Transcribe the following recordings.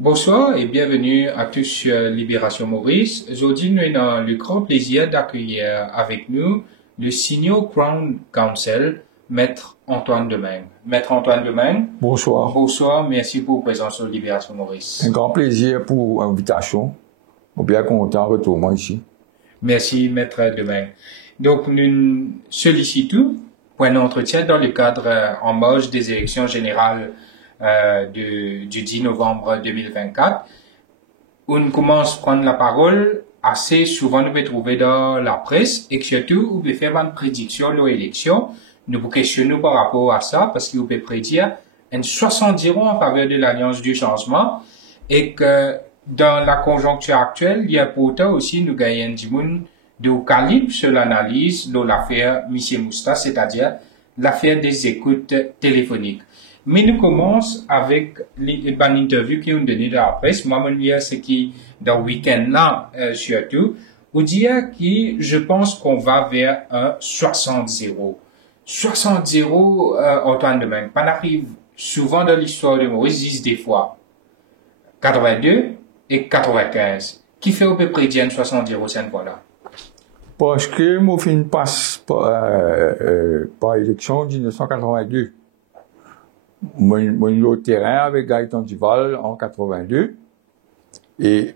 Bonsoir et bienvenue à tous sur Libération Maurice. Aujourd'hui, nous avons le grand plaisir d'accueillir avec nous le Senior Crown Counsel, Maître Antoine Demain. Maître Antoine Demain. Bonsoir. Bonsoir, merci pour votre présence sur Libération Maurice. Un grand plaisir pour l'invitation. On est bien content de retourner ici. Merci, Maître Demain. Donc, nous sollicitons pour un entretien dans le cadre en marge des élections générales du 10 novembre 2024, où on commence à prendre la parole assez souvent, nous pouvons trouver dans la presse, et que surtout, on peut faire une prédiction de l'élection. Nous vous questionnons par rapport à ça, parce qu'on peut prédire un 70 en faveur de l'Alliance du changement, et que dans la conjoncture actuelle, il y a pourtant aussi, nous gagnons du monde de calibre sur l'analyse de l'affaire M. Mousta, c'est-à-dire l'affaire des écoutes téléphoniques. Mais nous commençons avec les interviews qui ont donné dans la presse. Moi, mon lien, c'est qui, dans le week-end-là, surtout, on dit que je pense qu'on va vers un 60-0. 60-0, Antoine Demain. Pas n'arrive souvent dans l'histoire de Maurice, disent des fois 82 et 95. Qui fait au peu près dire 60-0 cette fois-là? Parce que mon film passe par élection 1982. Mon terrain avec Gaëtan Duval en 82. Et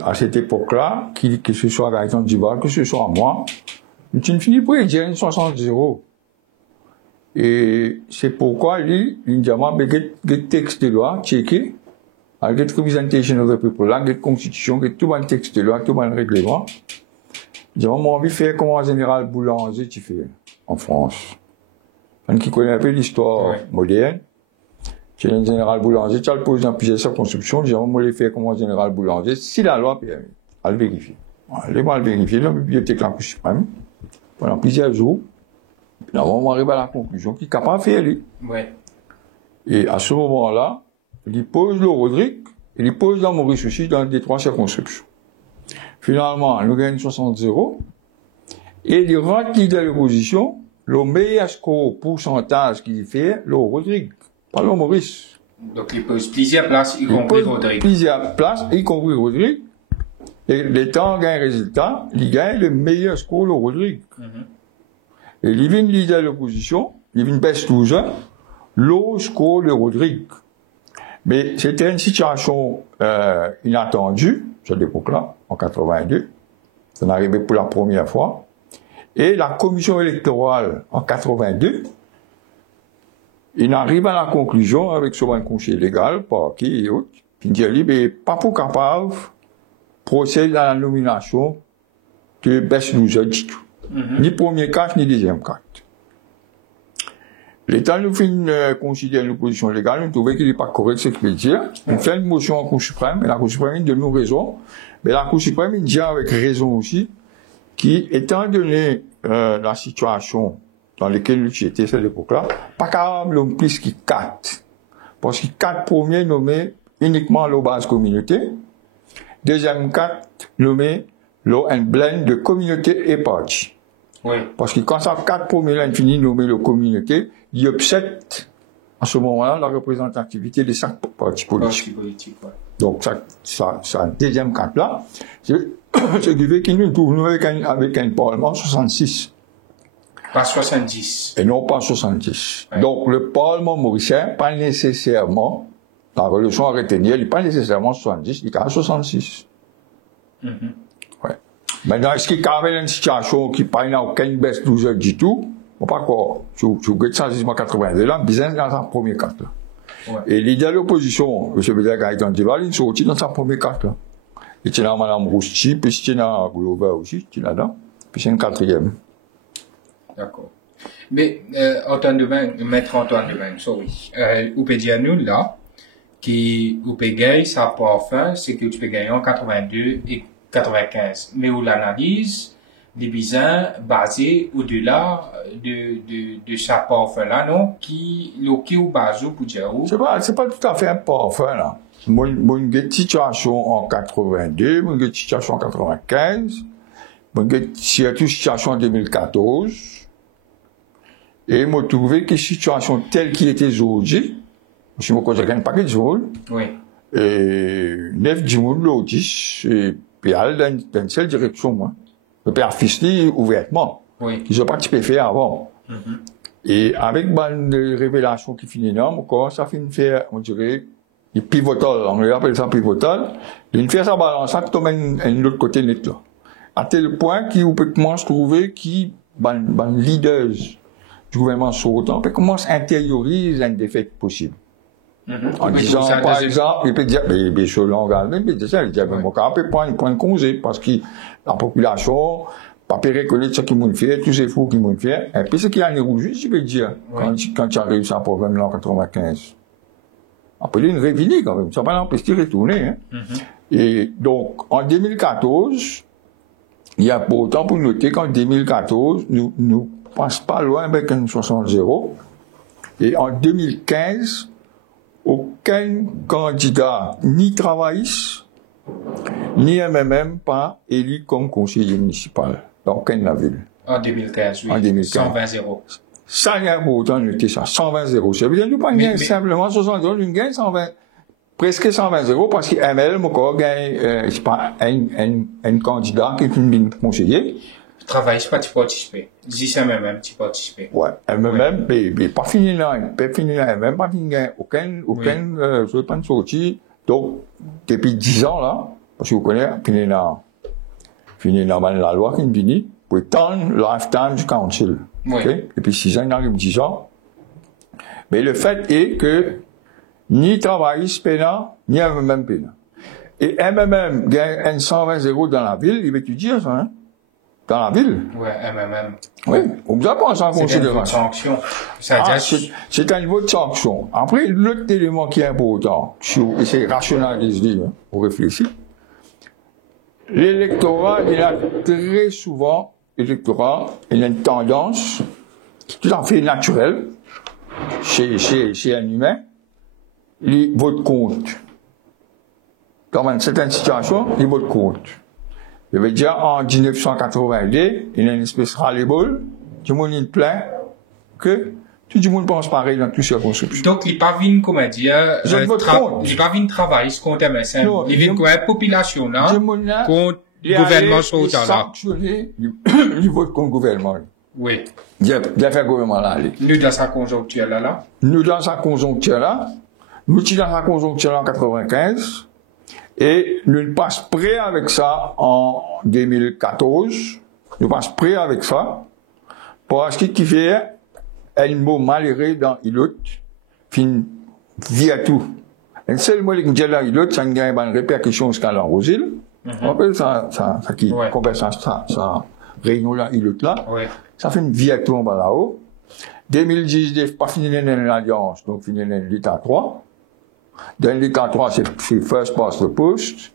à cette époque-là, que ce soit Gaëtan Duval, que ce soit moi, tu ne finis pas de dire 60-0. Et c'est pourquoi lui, il dit à moi, get texte de loi, checker, get representation of the people, là, get constitution, get tout le texte de loi, tout le règlement. Il dit, moi, envie de faire comme en général Boulanger, tu fais, en France. Donc, qui connaît un peu l'histoire moderne. Chez le général Boulanger, tu as le posé dans plusieurs circonscriptions, j'ai vraiment les faire comme en général Boulanger, si la loi permet, à le vérifier. Allez-moi le vérifier dans la bibliothèque de la Cour suprême, pendant plusieurs jours. Puis là, on arrive à la conclusion qu'il est capable de faire, lui. Ouais. Et à ce moment-là, il pose le Rodrigue, et il pose dans Maurice aussi dans les trois circonscriptions. Finalement, nous gagnons 60-0, et il rentre dans l'opposition, le meilleur score pourcentage qu'il fait, le Rodrigue. Pas le Maurice. Donc, il pose plusieurs places, y compris Rodrigue. Plusieurs places, y compris Rodrigue. Et les temps gagne résultat, il gagne le meilleur score, le Rodrigue. Et il vient leader de l'opposition, il vient best loser, le score, le Rodrigue. Mais c'était une situation, inattendue, cette époque-là, en 82. Ça n'arrivait pour la première fois. Et la commission électorale, en 82, il arrive à la conclusion avec son conseiller légal, parquet et autres, puis il dit, mais pas pour capable procéder à la nomination de best loser du tout. Ni premier carte, ni deuxième carte. L'État nous fait considérer une position légale, nous trouvons qu'il n'est pas correct, c'est ce qu'il dit. On fait une motion en Cour suprême, et la Cour suprême donne nous raison. Mais la Cour suprême, il dit avec raison aussi, qui, étant donné la situation dans laquelle nous étions à cette époque-là, pas capable l'homme plus que 4. Parce que 4 premiers nommés uniquement la base communauté, deuxième 4 nommés un blend de communauté et parti. Oui. Parce que quand ça 4 premiers là, fini nommé la communauté, il upset à ce moment-là la représentativité de chaque parti politique. Ouais. Donc ça deuxième 4 là, c'est ce qui fait qu'il nous trouve avec un parlement 66. Pas 70. Et non pas 70. Ouais. Donc le parlement mauricien, pas nécessairement, la religion à retenir, il n'est pas nécessairement 70, il est à 66. Ouais. Maintenant, est-ce qu'il y a une situation qui n'a aucune baisse de 12 du tout? Bon, pas quoi. Tu gagnes 182 là, business dans sa première carte là. Ouais. Et l'idée de l'opposition, M. Bédard Gaëtan Duval, il est sorti dans sa première carte là. Il est là Mme Rousti, puis il est là Glover aussi, il est là, puis c'est une quatrième. D'accord. Mais, Maître Antoine Demain, sorry. Vous pouvez dire nous, là, qui, vous pouvez gagner, ça parfum, c'est que tu peux gagner en 82 et 95. Mais où l'analyse, les bisins basés au-delà de sa parfum là, non? Qui ou basé pour dire où? C'est pas tout à fait un parfum, là. Mon situation en 82, mon situation en 95, mon situation en 2014, et je trouvé que la situation telle qu'il était aujourd'hui, je me connais un paquet de jours, oui. Et 9-10 mois l'audit, et puis aller dans une seule direction, moi. Le père Fisli, ouvertement. Oui. Ils ont participé faire avant. Et avec une révélation qui finit là, encore, ça finit faire, on dirait, il pivotal, on appelle ça pivotal. Il fait ça balance, ça tombe un autre côté net là. À tel point qu'il peut commencer à trouver qui, leaders du gouvernement sautant, peut commencer à intérioriser un défait possible. En disant, par exemple, il peut dire, mais selon regarde, il peut dire ça, il dit, mon cas, peut prendre un congé, parce que la population, pas reconnaître ce qu'ils m'ont fait, tous ces fous qu'ils m'ont fait, et puis ce qu'il y a en rouge, je peux dire, quand tu arrives à un problème là en 95. Après, il y a une révinie quand même, ça va l'empêcher de retourner, hein. Et donc, en 2014, il y a pour autant pour noter qu'en 2014, nous passons pas loin avec un 60-0. Et en 2015, aucun candidat, ni travailliste, ni MMM, pas élu comme conseiller municipal dans aucune de la ville. En 2015, oui. En 2015. 120-0. Ça, il y a pour autant noter ça. 120-0. Ça veut dire, nous pas gagner simplement 60-0, nous gagnons 120, presque 120-0 parce que ML, mon gagne, c'est pas un candidat qui est une conseiller. Travail, c'est pas tu participer. Dis ça même, tu participer. Ouais. MMM, mais pas fini là, MMM, pas fini aucun, je veux pas une sortie. Donc, depuis 10 ans là, parce que vous connaissez, fini là, la loi qui finit, pour étendre lifetime du council. Oui. Okay? Et puis 6 ans, il arrive 10 ans. Mais le fait est que, ni travailliste pénal, ni MMM pénal. Et MMM gagne un 120-0 dans la ville, il veut tu dire ça, hein? Dans la ville. Ouais, MMM. Oui. On vous a pas en considération. C'est un niveau de sanction. Après, l'autre élément qui est important, et c'est rationalisé, hein, pour réfléchir. L'électorat, il a très souvent, il a une tendance, tout à fait naturelle, chez un humain, il vote contre. Dans une certaine situation, il vote contre. Je veux dire, en 1982, il y a une espèce de rallye-ball, tout le monde est plein, que tout le monde pense pareil dans toutes ces circonscriptions. Donc, il pas venu, comment dire, il pas venu travailler contre MSM. Il vient contre la population, là, contre le gouvernement sautant, là. Il vote contre le gouvernement. Oui. Il a fait le gouvernement là, aller. Nous, dans sa conjoncture là. Nous, dans sa conjoncture là, nous, dans sa conjoncture en 95, et nous passons prêt avec ça en 2014. Nous passons prêt avec ça. Parce qu'il fait un mot malheureux dans l'autre, fin via tout. Un seul mot qui dit dans l'autre, ça a une répercussion sur la Rosile. On appelle ça qui converse ça, réunion là, l'autre là. Ça fait une via tout en bas là-haut. 2019, pas fini l'alliance, donc fini l'État 3. Dans l'État 3, c'est first past the post.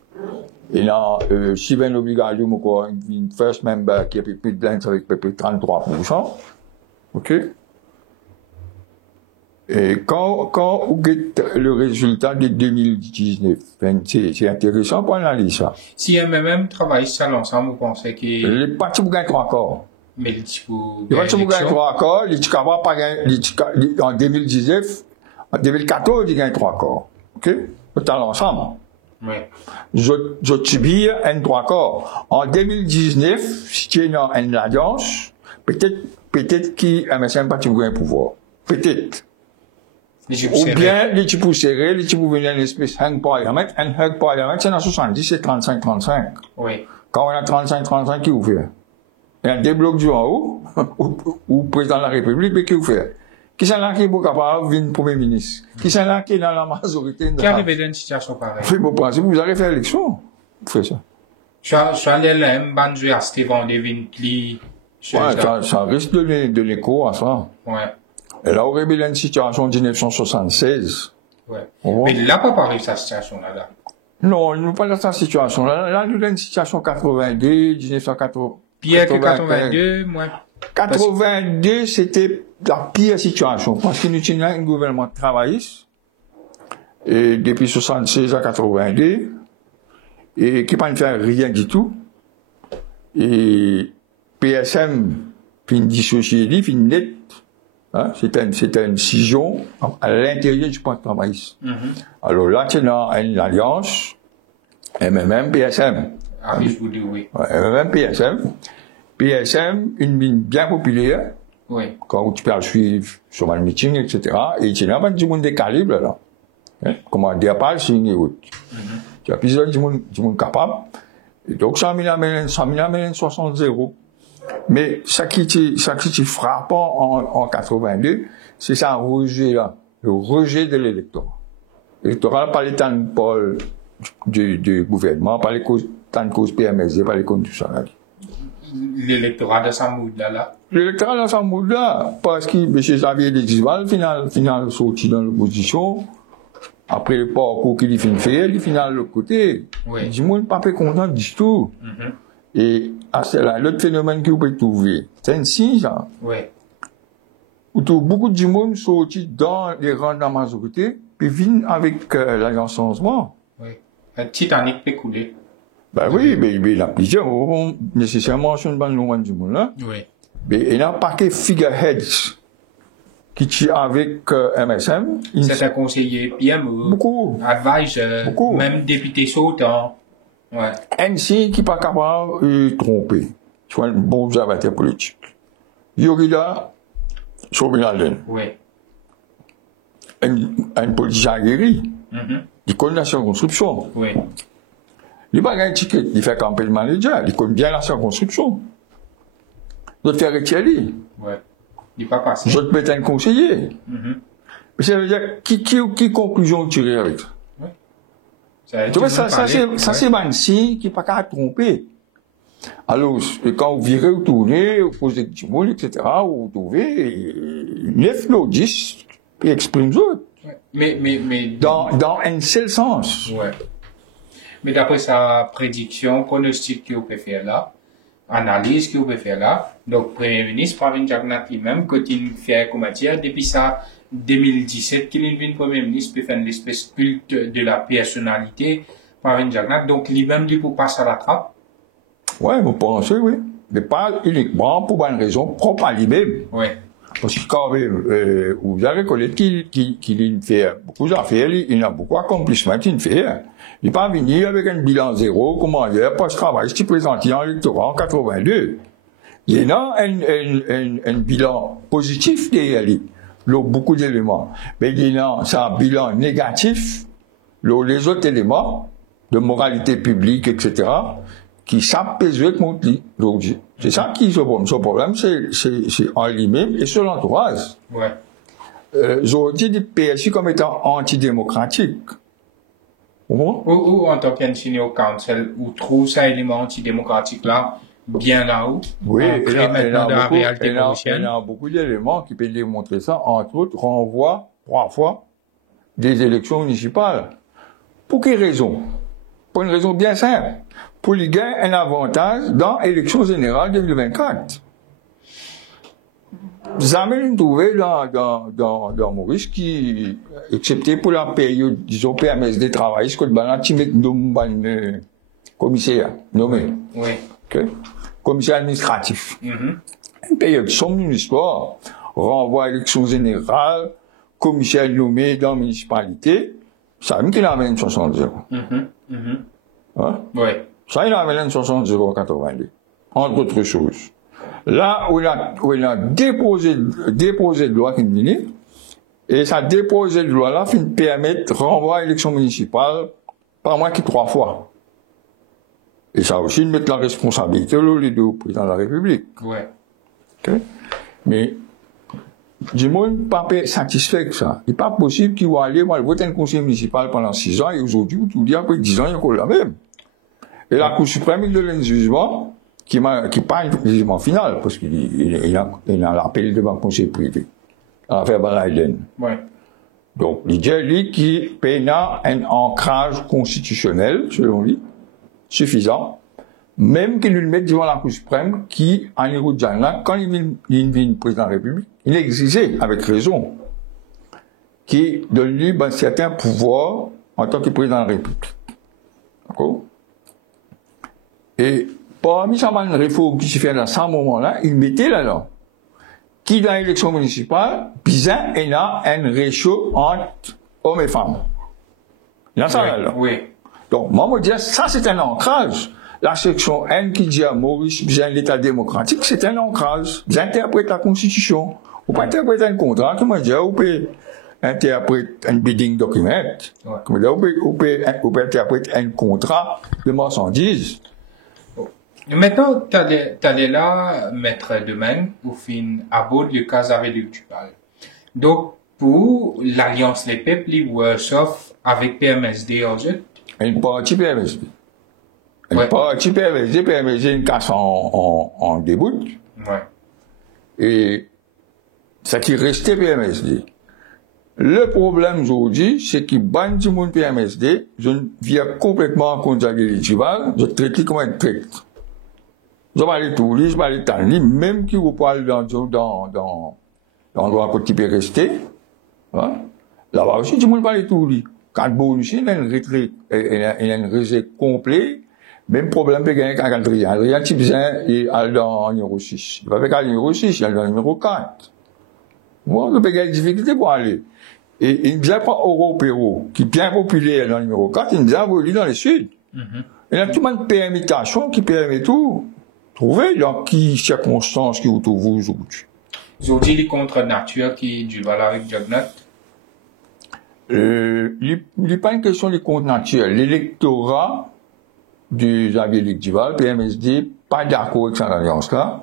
Et là, Steven Obligado, une first member qui a plus de lens avec peu 33%. OK? Et quand vous avez le résultat de 2019, c'est intéressant pour analyser ça. Si MMM travaille ça l'ensemble, vous pensez qu'il... Les partis vous gagnent 3 accords. Mais les partis vous gagnent 3 accords, les Tchikava pas gagné, en 2019, en 2014, ils gagnent 3 accords. OK? Dans l'ensemble. Oui. Je subis un 3 accords. En 2019, si tu es dans une alliance, peut-être qu'il MSM pas un pouvoir. Peut-être. Ou bien, les types serrés, les types venir une espèce de hang parliament, c'est dans 70, c'est 35-35. Oui. Quand on a 35-35, qui vous fait? Il y a des blocs du en haut, ou président de la République, mais qui vous fait? Qui sont là qui est capable de venir premier ministre? Qui sont là qui est dans la majorité? Qui arrive dans une situation pareille? Oui, vous pensez, vous avez fait l'élection? Vous faites ça. Je suis allé là, je à Stéphane Devin, ça risque de l'écho à ça. Ouais. Et là, on aurait eu une situation en 1976. Ouais. Mais là, pas pareil, cette situation-là. Non, nous pas dans cette situation-là. Là, nous avons une situation 82, 1980. Pire que 82, moi. 82, c'était la pire situation. Parce que nous tenions un gouvernement travailliste. Et depuis 76 à 82. Et qui ne fait rien du tout. Et PSM, fin dissocié, fin net. Hein, c'était une scission à l'intérieur du Parti travailliste. Alors là, tu as une alliance MMM-PSM. Ah oui, je vous dis oui. MMM-PSM. PSM, une mine bien populaire. Oui. Quand tu peux suivre sur un meeting, etc. Et tu n'as pas du monde des calibres, là. Hein? Comment dire, pas signé autre. Tu as plusieurs du monde capable. Et donc, 100 000 amène 60-0. Mais, ça qui est frappant en 82, c'est ça, rejet-là. Le rejet de l'électorat. L'électorat, pas les temps de Paul du gouvernement, pas les temps de cause PMSD, pas les causes tout ça, là. L'électorat de Samoud-là, là. L'électorat de Samoud-là, parce que M. Xavier Dexival, final, sorti dans l'opposition, après le parcours qu'il a fait, il final de l'autre côté. Oui. Du monde pas content du tout. Et, c'est là, l'autre phénomène que vous pouvez trouver, c'est un signe, ça. Oui. Où beaucoup de monde sorti dans les rangs de la majorité, puis viennent avec l'Alliance Changement. Oui. Un Titanic peut couler. Ben oui, mais il y a plusieurs, nécessairement, sur une bande loin du monde, là. Oui. Mais il y a un paquet figureheads qui tient avec MSM. C'est un conseiller PME. Beaucoup. Advisor. Beaucoup. Même député sautant. Ouais. NC qui n'est pas capable de tromper. Tu vois, un bon observateur politique. Yorida, Sobinalden. Oui. Un politicien aguerri. Il connaît la circonscription. Oui. Il n'a pas un ticket, il fait campagne manager, il connaît bien la circonscription. Il doit faire retirer. Oui. Il n'est pas passé. Je te mets un conseiller. Mais ça veut dire, qui conclusion tirer avec ça? Oui. Tu vois, ça c'est un signe qui n'est pas qu'à tromper. Alors, quand vous virez, vous tournez, vous posez des mots, etc., vous trouvez 9 ou 10, puis exprime ça. Mais dans un seul sens. Ouais. Mais d'après sa prédiction, pronostic qu'il peut faire là, analyse qu'il peut faire là, donc Premier ministre Pravin Jagnnath lui-même, quand il fait comme matière, depuis ça, 2017, qu'il est devenu Premier ministre, peut faire une espèce de culte de la personnalité, Pravin Jagnnath, donc lui-même, du coup, passe à la trappe. Ouais, vous pensez, oui. Mais pas uniquement pour une raison propre à lui-même. Ouais. Parce que quand même, vous avez reconnaître qu'il fait beaucoup d'affaires, il a beaucoup d'accomplissements, il fait. Il n'est pas venu avec un bilan zéro, comment dire, parce que travail, qui présenté en électorat en 82. Il y a un bilan positif derrière lui. Beaucoup d'éléments. Mais il y a un bilan négatif, les autres éléments de moralité publique, etc., qui s'apaisent contre lui. C'est ça qui est ce problème, c'est en lui-même et sur l'entourage. Ouais. J'aurais dit le PSI comme étant antidémocratique. Ou en tant qu'ingénieur council, où trouve ça élément antidémocratique là, bien là-haut. Oui, il y a beaucoup d'éléments qui peuvent démontrer ça, entre autres, renvoi 3 fois des élections municipales. Pour quelle raison? Pour une raison bien simple. Pour lui gagner un avantage dans l'élection générale 2024. Jamais nous trouvé dans Maurice qui, excepté pour la période, disons, PMSD travail, ce que le balan, tu mets un commissaire nommé. Oui. Okay? Commissaire administratif. Une période sombre d'une histoire, renvoi à l'élection générale, commissaire nommé dans la municipalité, ça même qu'il amène 60-0. Hein? Oui. Ça, il amène 60-0 en 82. Entre autres choses. Là où il a déposé de loi qui venait, et ça déposé de loi là, fin permet de renvoi à l'élection municipale, pas moins que 3 fois. Et ça aussi, de mettre la responsabilité, les deux présidents de la République. Ouais. Okay? Mais, du monde pas satisfait que ça. Il n'est pas possible qu'il va aller, moi, voter un conseil municipal pendant 6 ans, et aujourd'hui, tout dit, après 10 ans, il y a encore la même. Et la Cour suprême, il donne un jugement, qui pas un jugement final, parce qu'il a l'appel devant le conseil privé. À l'affaire Balaïden. Ouais. Donc, il dit, qui peine un ancrage constitutionnel, selon lui, suffisant, même qu'il le mette devant la Cour suprême, qui, en Iroudjana, quand il vient président de la République, il exigeait, avec raison, qui donne lui un certain pouvoir en tant que président de la République. D'accord? Et parmi sa réforme qui se fait dans ce moment-là, il mettait là-dedans qui dans l'élection municipale, bien, il y a un ratio entre hommes et femmes. Il y a ça, là. Oui. Donc, moi, je dis, ça, c'est un ancrage. La section N qui dit à Maurice, bien, l'État démocratique, c'est un ancrage. J'interprète la Constitution. Ou pas interpréter un contrat, comme je dis, ou peut interpréter un bidding document. Comme je dis, ou peut interpréter un contrat de marchandises. Maintenant, t'allais là, maître domaine, pour fin abord le cas avec le Duval. Donc, pour l'Alliance Les Peuples, les workshops avec PMSD, en jeu? Une partie PMSD. Une partie PMSD, une casse en début. Ouais. Et, ça qui restait PMSD. Le problème aujourd'hui, c'est que ban du monde PMSD, je viens complètement contre Xavier Duval, je traite comme un traître. Je parle de tout, je parle de Tanli, même qui vous parle dans l'endroit où tu peux rester, hein. Là-bas aussi, tout le monde parle de tout, quand bonus, il y a une retraite, il y a une retraite complète, même problème peut gagner quand Adrien. Adrien, tu viens, il est dans le numéro 6. Il va pas avec le numéro 6, il est dans le numéro 4. Moi, je peux gagner des difficultés pour aller. Et il ne vient pas Européo, qui est bien populaire dans le numéro 4, il vient voler dans le sud. Il y a tout le monde permutation qui permet tout. Trouver dans qui circonstances qui vous trouvez aujourd'hui. Aujourd'hui, les contre nature qui du val avec Jugnut? Il n'est pas une question de contre nature. L'électorat du Xavier Duval, PMSD, pas d'accord avec cette alliance-là.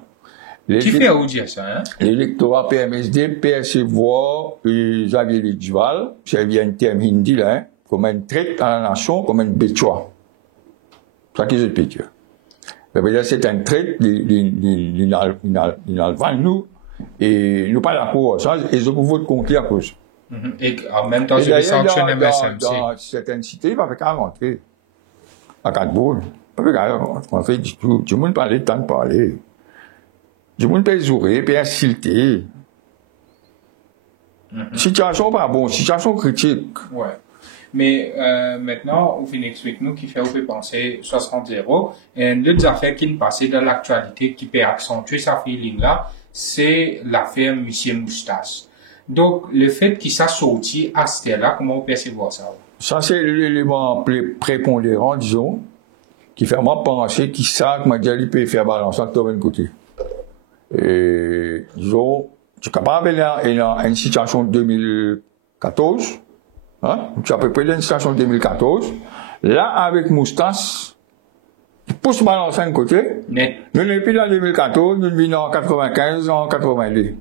Qui fait où dire ça, hein? L'électorat PMSD percevoir Xavier Duval, c'est bien un terme hindi là, hein, comme un traite à la nation, comme un béchois. C'est ça qui est le pétier. C'est un trait, il va nous, et nous pas d'accord, ça, et je peux vous conclure à cause. Et en même temps, je vais sanctionner MSMC. Dans certaines cités, il va faire qu'à rentrer. À 4 boules. Il va faire qu'à rentrer du tout. Du monde parler, tant de parler. Du monde peut jouer, peut insulter. Situation pas bon, situation critique. Ouais. Mais maintenant, on finit explique nous qui fait on peut penser 60-0. Et l'autre affaire qui est passée dans l'actualité qui peut accentuer sa feeling là, c'est l'affaire Monsieur Moustache. Donc, le fait qu'il s'est sorti à ce là, comment on percevoir ça? Ça, c'est l'élément prépondérant, disons, qui fait moi penser qu'il sait que Madiali peut faire balancer de ton côté. Et, disons, tu es capable d'aller dans une situation de 2014, hein? Tu as à peu près dans une situation de 2014. Là, avec Moustache, il pousse balancer d'un côté. Net. Nous n'sommes plus dans 2014, nous venons en 95, en 82.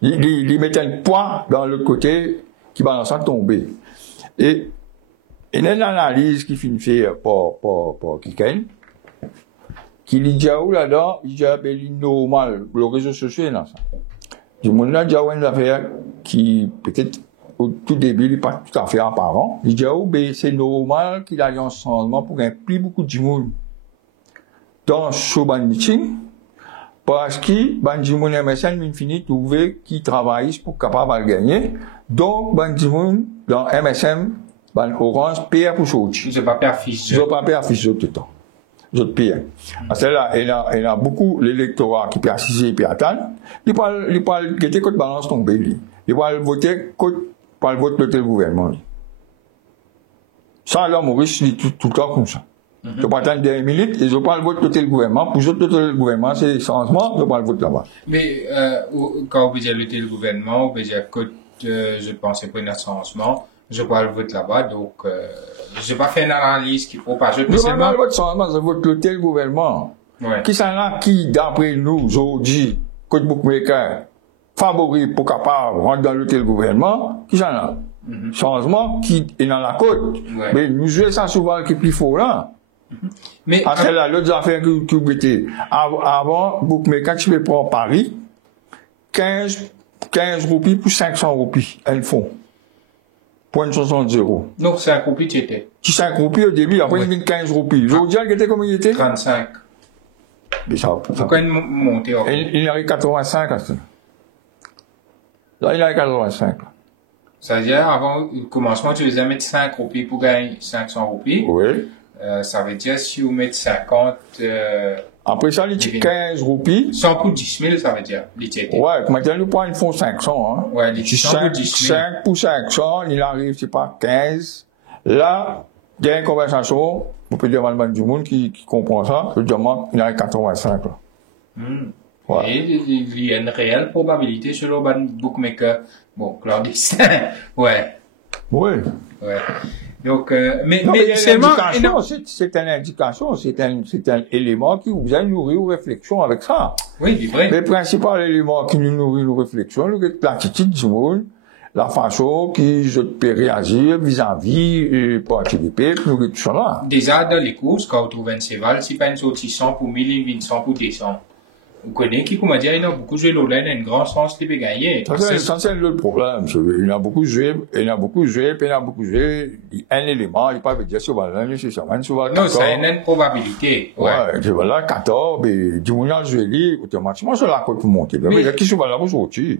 Il mettait un poids dans l'autre côté qui balance à tomber. Et il y a une analyse qui finit fait par Kiken, qui dit là-dedans, il dit normal, le réseau social, là, ça. Du monde là, il y a une affaire qui, peut-être, au tout début, n'est pas tout à fait apparent. Il dit, c'est normal qu'il y ait un changement pour impliquer beaucoup de monde dans ce meeting, parce que, Bandimoun MSN, il finit trouver qui travaille pour capable de gagner. Donc, Bandimoun, dans MSN, Orange, paye pour sortir. Je ne vais pas faire fiche. Je ne vais pas faire fiche tout le temps. Je paye. Parce que là, il y a beaucoup l'électorat qui peut assister et peut attendre. Il parle, qui était contre balance tombée, il va voter contre, par le vote de tel gouvernement. Ça, là, Maurice, il dit tout le temps comme ça. Je peux attendre 10 minutes et je parle vote de tel gouvernement. Pour le vote de tel gouvernement, c'est changement, je parle vote là-bas. Mais, quand vous avez le gouvernement, vous avez que, je pensais pas un changement, je parle vote là-bas, donc, je vais pas faire une analyse qu'il faut pas. Je parle vote changement, je vote de tel gouvernement. Ouais. Qui sont là, qui, d'après nous, aujourd'hui, code bookmaker, favori pour capable rentrer dans le tel gouvernement, qui sont là? Changement qui est dans la côte. Ouais. Mais nous jouons ça souvent qui est plus fort là. Mais parce que là, l'autre affaire que vous mettez, avant, bookmaker, tu peux prendre Paris, 15 roupies pour 500 roupies, elles font. 0,60 €. Donc, 5 roupies, tu étais. 5 roupies au début, après, il y a 15 roupies. Aujourd'hui, elle était combien il était? 35. Mais ça. Pourquoi il montait en il y avait 85 à ça. Là, il y avait 85. C'est-à-dire, avant le commencement, tu faisais mettre 5 roupies pour gagner 500 roupies. Oui. Ça veut dire, si vous mettez 50, Après ça, il dit 15 roupies. 100 pour 10 000, ça veut dire, l'ITT. Ouais, maintenant, nous prenons, ils font 500, hein. Ouais, les 100 pour 10 000. 5 pour 500, il arrive, c'est pas 15. Là, il y a une conversation, vous pouvez dire mal du monde qui comprend ça, je demande, il y a 85, là. Ouais. Et il y a une réelle probabilité selon le bookmaker. Bon, Claudius. Ouais. Oui. Ouais. Donc, mais seulement, c'est une indication, c'est un élément qui vous a nourri aux réflexions avec ça. Oui, c'est vrai. Le principal élément qui nous nourrit nos réflexions, c'est l'attitude du monde, la façon qui je peux réagir vis-à-vis, participer, nous, tout ça là. Déjà, dans les courses, quand on trouve un cheval, c'est pas une sortie 100 pour 1000, une 100 pour 200. Vous connaissez qui, comment dire, il a beaucoup joué l'Olène, il a une grande chance de gagner. Ça, c'est le problème. Il a beaucoup joué, puis il a beaucoup joué. Un élément, il peut pas dire sur la c'est ça. Non, c'est une probabilité. Ouais, tu vois là, 14, mais, du moment où je lis, automatiquement, c'est la côte pour monter. Mais il y a qui se va là pour sortir.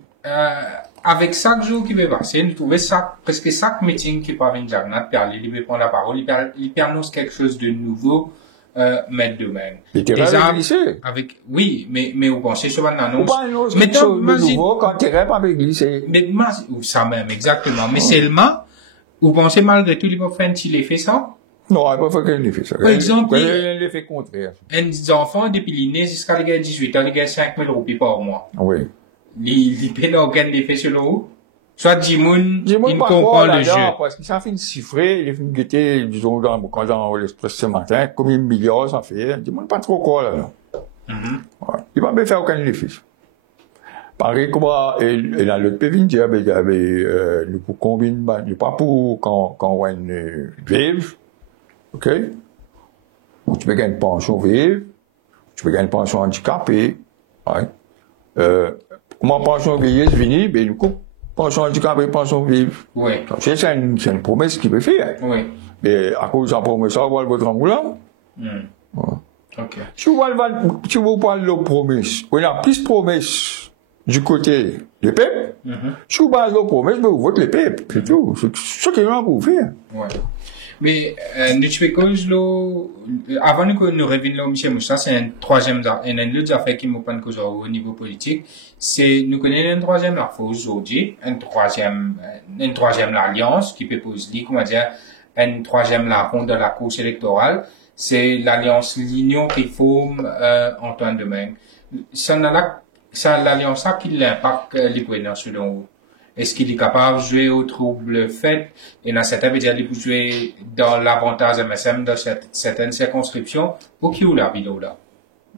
Avec chaque jour qui va passer, nous trouvons presque chaque meeting qui parvient de Jagnat, il peut prendre la parole, il peut annoncer quelque chose de nouveau. Mettre domaine. Déjà, avec, oui, mais vous pensez sur une annonce. Mais nouveau, quand tu rêves avec lycée. Mais, ça même, exactement. Mais seulement, vous pensez malgré tout, il va faire un petit effet ça? Non, il va faire qu'un effet ça. Par exemple, l'effet contraire. Un enfant, depuis l'inné, jusqu'à les 18 ans, il gagne 5 000 roupies par mois. Oui. Il peut aucun effet sur le haut. Soit Jimoun, il comprend le jeu. Parce que ça fait une chiffrée, il fait une guetter, disons, quand dans l'Express ce matin, comme 1 milliard, ça fait, Jimoun pas trop quoi, là. Ouais. Il va pas faire aucun effet. Pareil, comment, et dans l'autre pays, il y avait, nous pour combiner, pas pour, quand on a une vive, ok? Ou tu peux gagner une pension vive, tu peux gagner une pension handicapée, ouais. Comment pension vieillesse venir, ben, nous coupe. Pension handicapée, pension vive. Oui. C'est une promesse qu'il peut faire. Oui. Mais à cause de la promesse, ça va votre ambulant. Ouais. Ok. Si vous parlez de promesse, on a plus de promesses du côté des peuples. Si vous parlez de promesses, vous votez les peuples. C'est tout. C'est ce qu'il y a pour faire. Ouais. Mais, avant que nous revenions là, M. Moussa, c'est une autre affaire qui me prend au niveau politique. C'est, nous connaissons une troisième la force aujourd'hui, une troisième l'alliance, qui peut poser, comment dire, une troisième la ronde de la course électorale. C'est l'alliance l'Union Réforme, Antoine Domingue. C'est l'alliance là qui l'impacte les gouverneurs selon vous. Est-ce qu'il est capable de jouer au trouble fait? Et dans certains médias, il peut jouer dans l'avantage MSM dans certaines circonscriptions. Pour qui ou la vidéo là?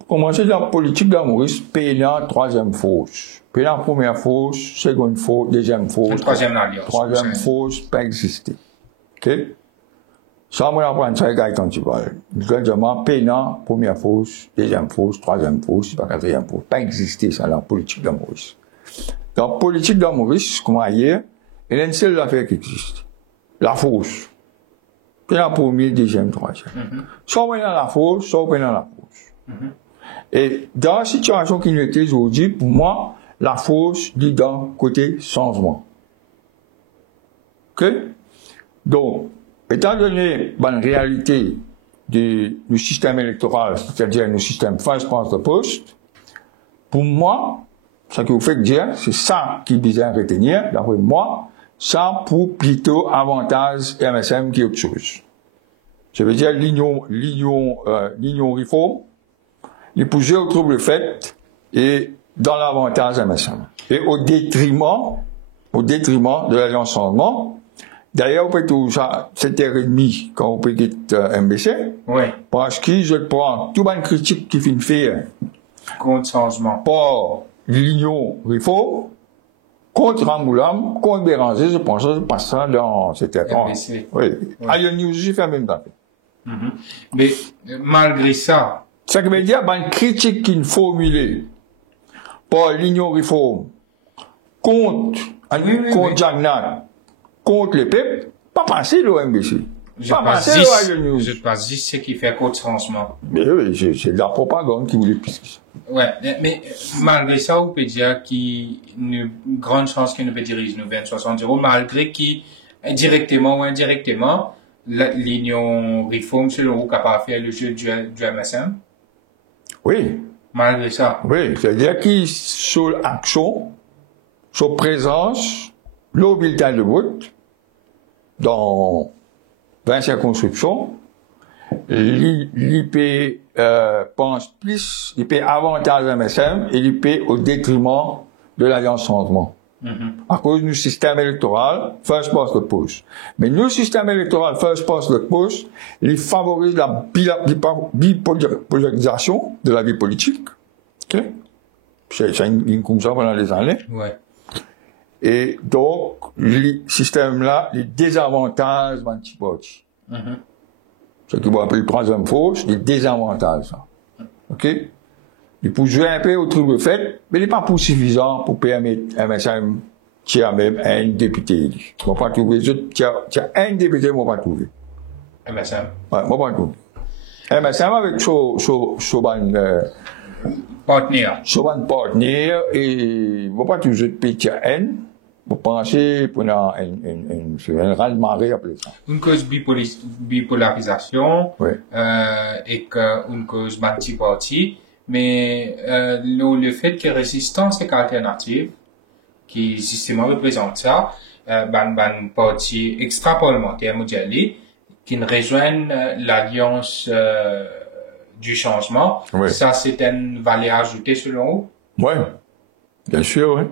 Commencer la politique d'Amoris, payant troisième fausse. Payant première fausse, seconde fausse, deuxième fausse. Troisième alliance. Troisième fausse, pas exister. Ok? Ça, moi, apprendre ça, Gaëtan Duval. Graduellement, payant première fausse, deuxième fausse, troisième fausse, pas quatrième fausse. Pas exister, ça, la politique d'Amoris. Dans la politique d'Amoris, comme hier, il y a une seule affaire qui existe. La fausse. Puis la première, deuxième, troisième. Soit on est dans la fausse, soit on est dans la fausse. Et dans la situation qui nous était aujourd'hui, pour moi, la fausse dit dans le côté changement. Ok? Donc, étant donné la réalité du système électoral, c'est-à-dire le système face de poste, pour moi, ce que vous faites dire, c'est ça qui disait à retenir, d'après moi, ça pour plutôt avantage MSM qui est autre chose. Je veux dire, l'union réforme, il poussait au trouble fait, et dans l'avantage MSM. Et au détriment de l'alliance changement. D'ailleurs, on peut tout ça, 7h30, quand on peut quitter MBC. Oui. Parce que je prends toute une critique qui finit faire. Contre changement. Pour l'Union Réforme, contre Ramboulam, contre Béranger, je pense que c'est pas ça dans cette époque. Oui. Ailleurs News, j'ai fait même temps. Mais, malgré ça. Ça veut dire, une critique qui est formulée par l'Union Réforme contre Jagnat, contre les peuples, pas passer l'OMBC. Je passe juste ce qui fait contre changement. Mais oui, c'est de la propagande qui voulait plus que ça. Ouais, mais malgré ça, on peut dire qu'il y a une grande chance qu'il ne peut diriger nous vers 60 euros, malgré qu'il, directement ou indirectement, l'Union Réforme, selon vous, capable de faire le jeu du MSM? Oui. Malgré ça. Oui. C'est-à-dire qu'il sur l'action, sur présence, le bulletin de vote, dans 20 circonscriptions, l'IP pense plus, l'IP avantage MSM et l'IP au détriment de l'Alliance Changement. À cause du système électoral, first past the post. Mais le système électoral, first past the post, il favorise la bipolarisation de la vie politique. Okay? C'est une ligne comme ça pendant des années. Ouais. Et donc, le système-là, les désavantages d'antiparti. Ce qui va appeler le troisième fausse, les désavantages. Ça. OK? Il peut jouer un peu au truc de fait, mais il n'est pas pour suffisant pour permettre MSM qui a même un député élu. On va pas trouver, tu as un député, on va pas trouver. MSM. Ouais, on va pas trouver. MSM avec son partenaire, et on va pas toujours péter N, pour penser pour un raz-de-marée après ça. Une cause bipolarisation, ouais. Et une cause multiparti. Mais le fait que résistance et alternative, qui justement représente ça, parti extra-parlementaire mondial, qui rejoignent l'alliance du changement, oui. Ça c'est une valeur ajoutée selon vous? Oui, bien sûr, oui.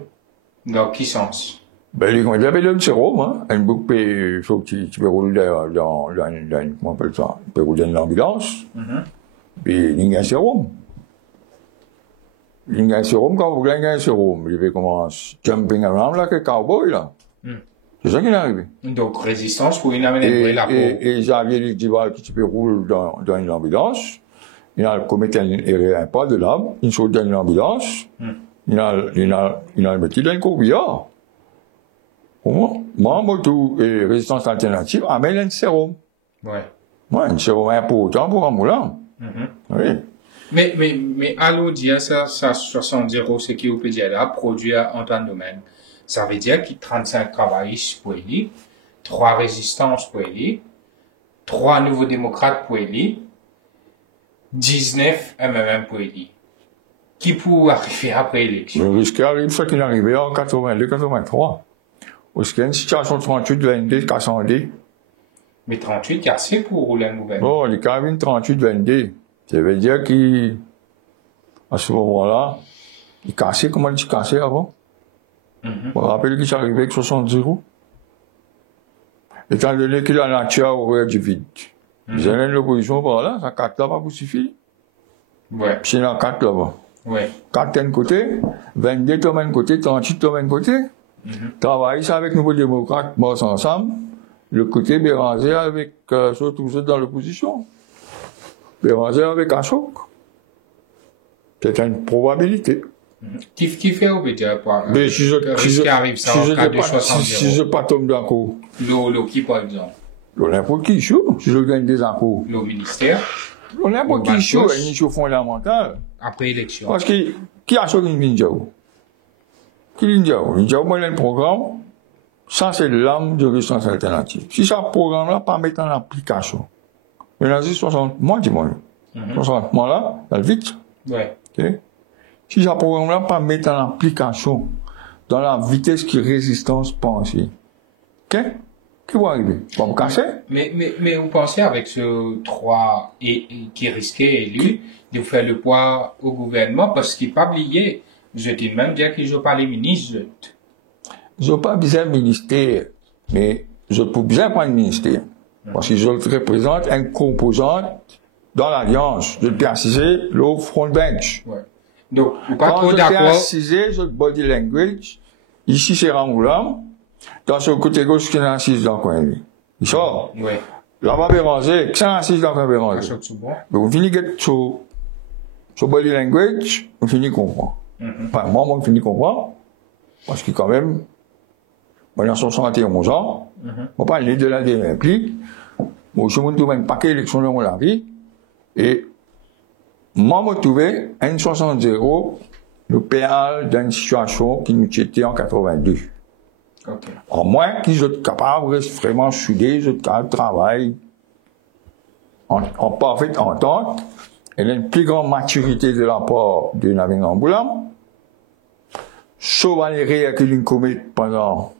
Dans quel sens? Ben, les candidats, le sérum, hein. Un bouc, il faut que tu peux rouler dans, comment on appelle ça? Tu peux rouler dans l'ambulance. Puis, il y a un sérum. Il y a un sérum, quand vous gagnez un sérum, il fait comment, jumping around like a cowboy, là. C'est ça qui est arrivé. Donc, résistance pour une amener la peau. Et Xavier Duval, qui peut rouler dans une ambulance, il a commis un pas de l'âme, il saute dans une ambulance, il a le métier d'un corbillard. Moi, moto et résistance alternative amène un sérum. Ouais. Ouais, un sérum important pour un moulin. Oui. Mais allons dire ça 70 euros, ce qui vous peut dire là, produire en tant que domaine. Ça veut dire qu'il y a 35 travaillistes pour élire, 3 résistances pour élire, 3 nouveaux démocrates pour élire, 19 MMM pour élire. Qui peut arriver après l'élection? Le risque arrive, ce qui est arrivé en 82-83. Parce qu'il y a une situation 38-22, 400D. Mais 38, il y a assez pour rouler un gouvernement. Bon, il y a quand même 38-22. Ça veut dire qu'à ce moment-là, il cassait, comment il cassait avant? Vous vous rappelez qu'il s'est arrivé avec 70 euros? Étant donné qu'il a la nature horaire du vide. Vous avez l'opposition par là, ça 4 là-bas vous suffit. Ouais. C'est dans 4 là-bas. Ouais. 4 d'un côté, 22 de même côté, 38 de même côté. Travailler ça avec Nouveau Démocrate, bosse ensemble. Le côté Béranger avec, surtout ceux dans l'opposition. Béranger avec Ashok. C'est une probabilité. Qui fait au BTA pour mais si je arrive ça en cas de 60 si je pas tombe d'accord. Le qui par exemple? N'importe qui chaud, si je gagne des impôts. Le ministère. N'importe qui chaud, une issue fondamentale. Après élection. Parce que, qui a choisi une Ninjao? Qui Ninjao? Ninjao, moi, il a un programme, ça c'est l'âme de résistance alternative. Si ce programme-là, pas mettre en application. Mais dans 60 mois, dis-moi. 60 mois là, ça vite. Ouais. Okay? Si ce programme-là, pas mettre en application dans la vitesse que résistance pense. OK? Qui va arriver? Va vous casser? Mais vous pensez avec ce 3 qui risquait élu de faire le poids au gouvernement parce qu'il n'est pas oublié. Je dis même dire qu'il ne joue pas les ministres. Je n'ai pas besoin de ministère, mais je peux bien prendre le ministère. Parce que je représente un composant dans l'alliance. Je peux assister le front bench. Ouais. Donc, vous pas quand trop je peux d'accord. assister le body language, ici c'est Ramoulam, dans ce côté gauche qui est assis dans le coin. Il sort. Oui. Là-bas, Béranger, qui est assis dans le coin Béranger. Donc, on finit sur body language, on finit comprendre. Enfin, moi, on finit comprendre. Parce que quand même, moi, j'ai 71 ans. On parle de la DMPI. Moi, je me trouve un paquet d'élections dans la vie. Et, moi, je me trouvais un 60 le péage d'une situation qui nous était en 82. Okay. En moins qu'ils soient capables de vraiment soudés, ils soient capables de travailler en parfaite entente, elle a une plus grande maturité de la part de Navin Rangoulam. Souvent, les réels qu'il commet pendant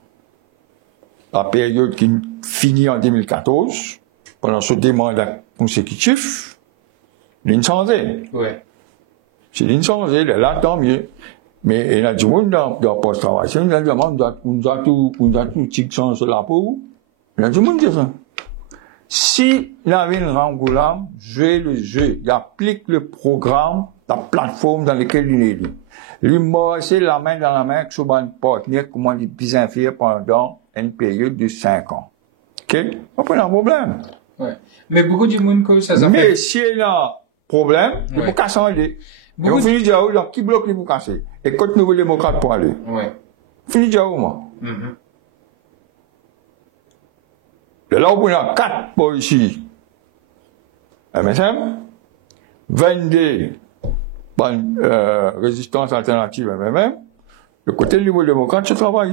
la période qui finit en 2014, pendant ce mandat consécutif, il a changé. Ouais. C'est une changé, là, tant mieux. Mais il y a du monde dans le post-travail. C'est une demande, on doit tout changer la peau. Il y a du monde qui dit ça. Si Navin Rangoulam joue le jeu, il applique le programme, la plateforme dans laquelle il est élu. Lui, c'est la main dans la main avec son partenaire, comment il bien faire pendant une période de 5 ans. OK? On pas un problème. Ouais. Mais beaucoup de monde que ça fait. Mais si il y a un problème, il faut casser un dé. Et on finit de dire, là, qui bloque les pour casser? Et quand nouveau démocrate pour aller. Ouais. Finit de dire, moi. Là, on a 4 pour ici. MSM, 22 résistance alternative MMM. Le côté du nouveau démocrate, c'est travail.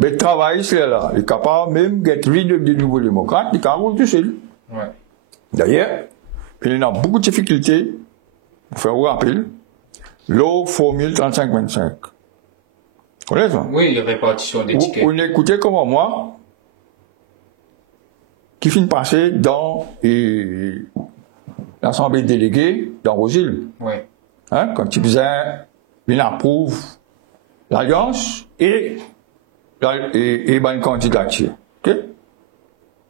Mais travail, c'est là. Il est capable même d'être rid des nouveaux démocrates, il est capable tout seul. Ouais. D'ailleurs, il y a beaucoup de difficultés, pour faire vous rappeler, l'eau formule 35-25. Vous connaissez ça? Oui, la répartition des tickets. Vous écoutez comme moi, qui finit de passer dans l'Assemblée déléguée dans Rosil. Ouais. Hein, quand il faisait, il approuve l'alliance et une candidature. Ok?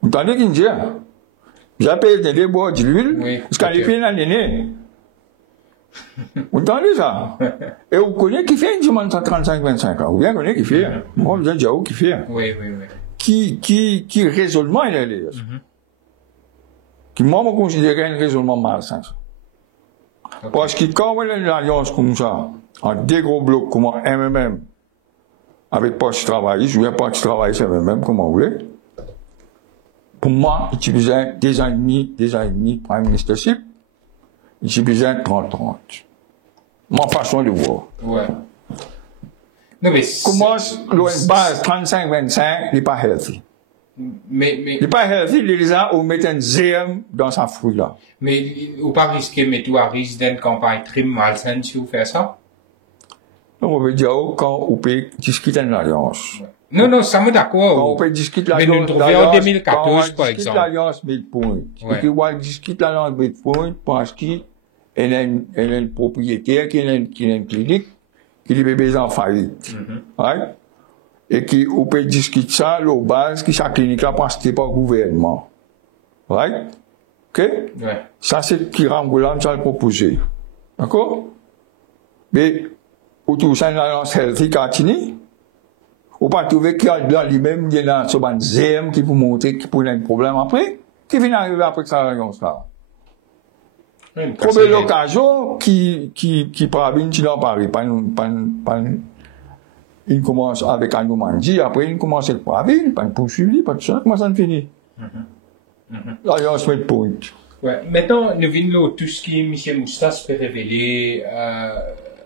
Vous entendez qu'il dit? J'appelle des déboires d'huile, oui, parce qu'elle est finie dans l'année. Vous entendez ça? Et vous connaissez qui fait une demande 135-25 ans. Vous bien connaissez qui fait. Moi, vous avez déjà qui fait. Oui, oui, oui. Qui raisonnement il est. Qui, moi, me considère un raisonnement malsain. Okay. Parce que quand on a une alliance comme ça, en deux gros blocs, comme MMM, avec Parti travailliste, ou bien Parti travailliste MMM, comme on voulait, pour moi, il utilisait des ans et demi, Prime Ministership, il utilisait 30-30. Ma façon de voir. Ouais. Non, mais comment le base 35-25, il n'est pas healthy. Mais il n'est pas healthy, les gens, on met un ZM dans sa fouille là. Mais, ou pas risquer, mais tu as risqué d'une campagne très malsaine si vous faites ça? Non, on veut dire, quand on peut discuter une alliance. Non, non, ça me d'accord. Quand on peut discuter l'alliance. Mais nous trouvons en 2014, par exemple. On discute l'alliance Midpoint. Et puis, on discute l'alliance Midpoint parce qu'il y a une propriétaire qui a une clinique qui est bébé en faillite. Right? Et qui, on peut discuter ça, la base, qui sa clinique là, parce que c'est pas le gouvernement. Right? OK? Ouais. Ça, c'est qui Rangoulam, ça le proposé. D'accord? Mais, autour de ça, une alliance healthy Katini, ou pas trouver qu'il y a dans lui-même, il y a un ZM qui vous montrer qu'il y a un problème après, qui vient arriver après que ça alliance là. Trouver l'occasion qui parabine, qui n'en parle pas, il commence avec un Anoumandi, après il commence avec parabine, pas de poursuivi, pas de ça, comment ça finit? L'alliance met point. Ouais. Maintenant, nous venons tout ce qui M. Moustas peut révéler,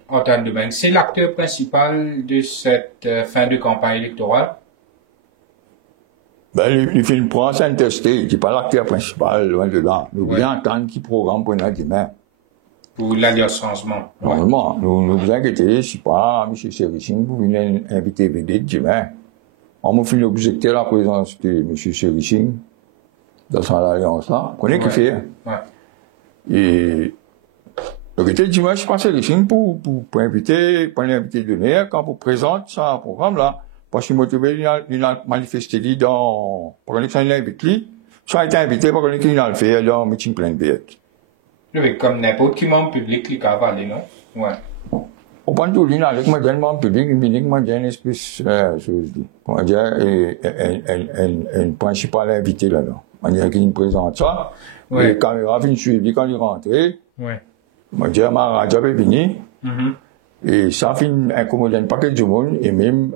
en termes de domaine. C'est l'acteur principal de cette fin de campagne électorale? Ben, il fait une prend ça testé, il n'est pas l'acteur principal, loin de là. Nous voulons entendre qui programme pour nous demain. Pour l'alliance changement. Normalement, nous vous inquiétez, si pas, M. Serichine, vous venez inviter vedette demain. On m'a fait l'objecter la présence de M. Serichine dans son alliance là. Vous connaissez qui fait? Ouais. Et, donc, était dimanche, je pense Serichine pour inviter, pour l'inviter de l'air, quand vous présente ça, programme là. Parce que moi, il a manifesté dans, pour qu'on ait invité lui, soit été invité pour qu'on ait le fait dans un meeting plein de bêtes. Oui, comme n'importe qui membre public, il a avalé, non? Ouais. Au point de vue, avec moi, d'un membre public, il m'a dit une espèce, on va dire, un principal invité là-dedans. On dirait qu'il présente ça. Ouais. Les caméras viennent suivre quand il rentre. Ouais. On dit, ma radio est finie. Et ça fait incommoder un paquet de monde, et même,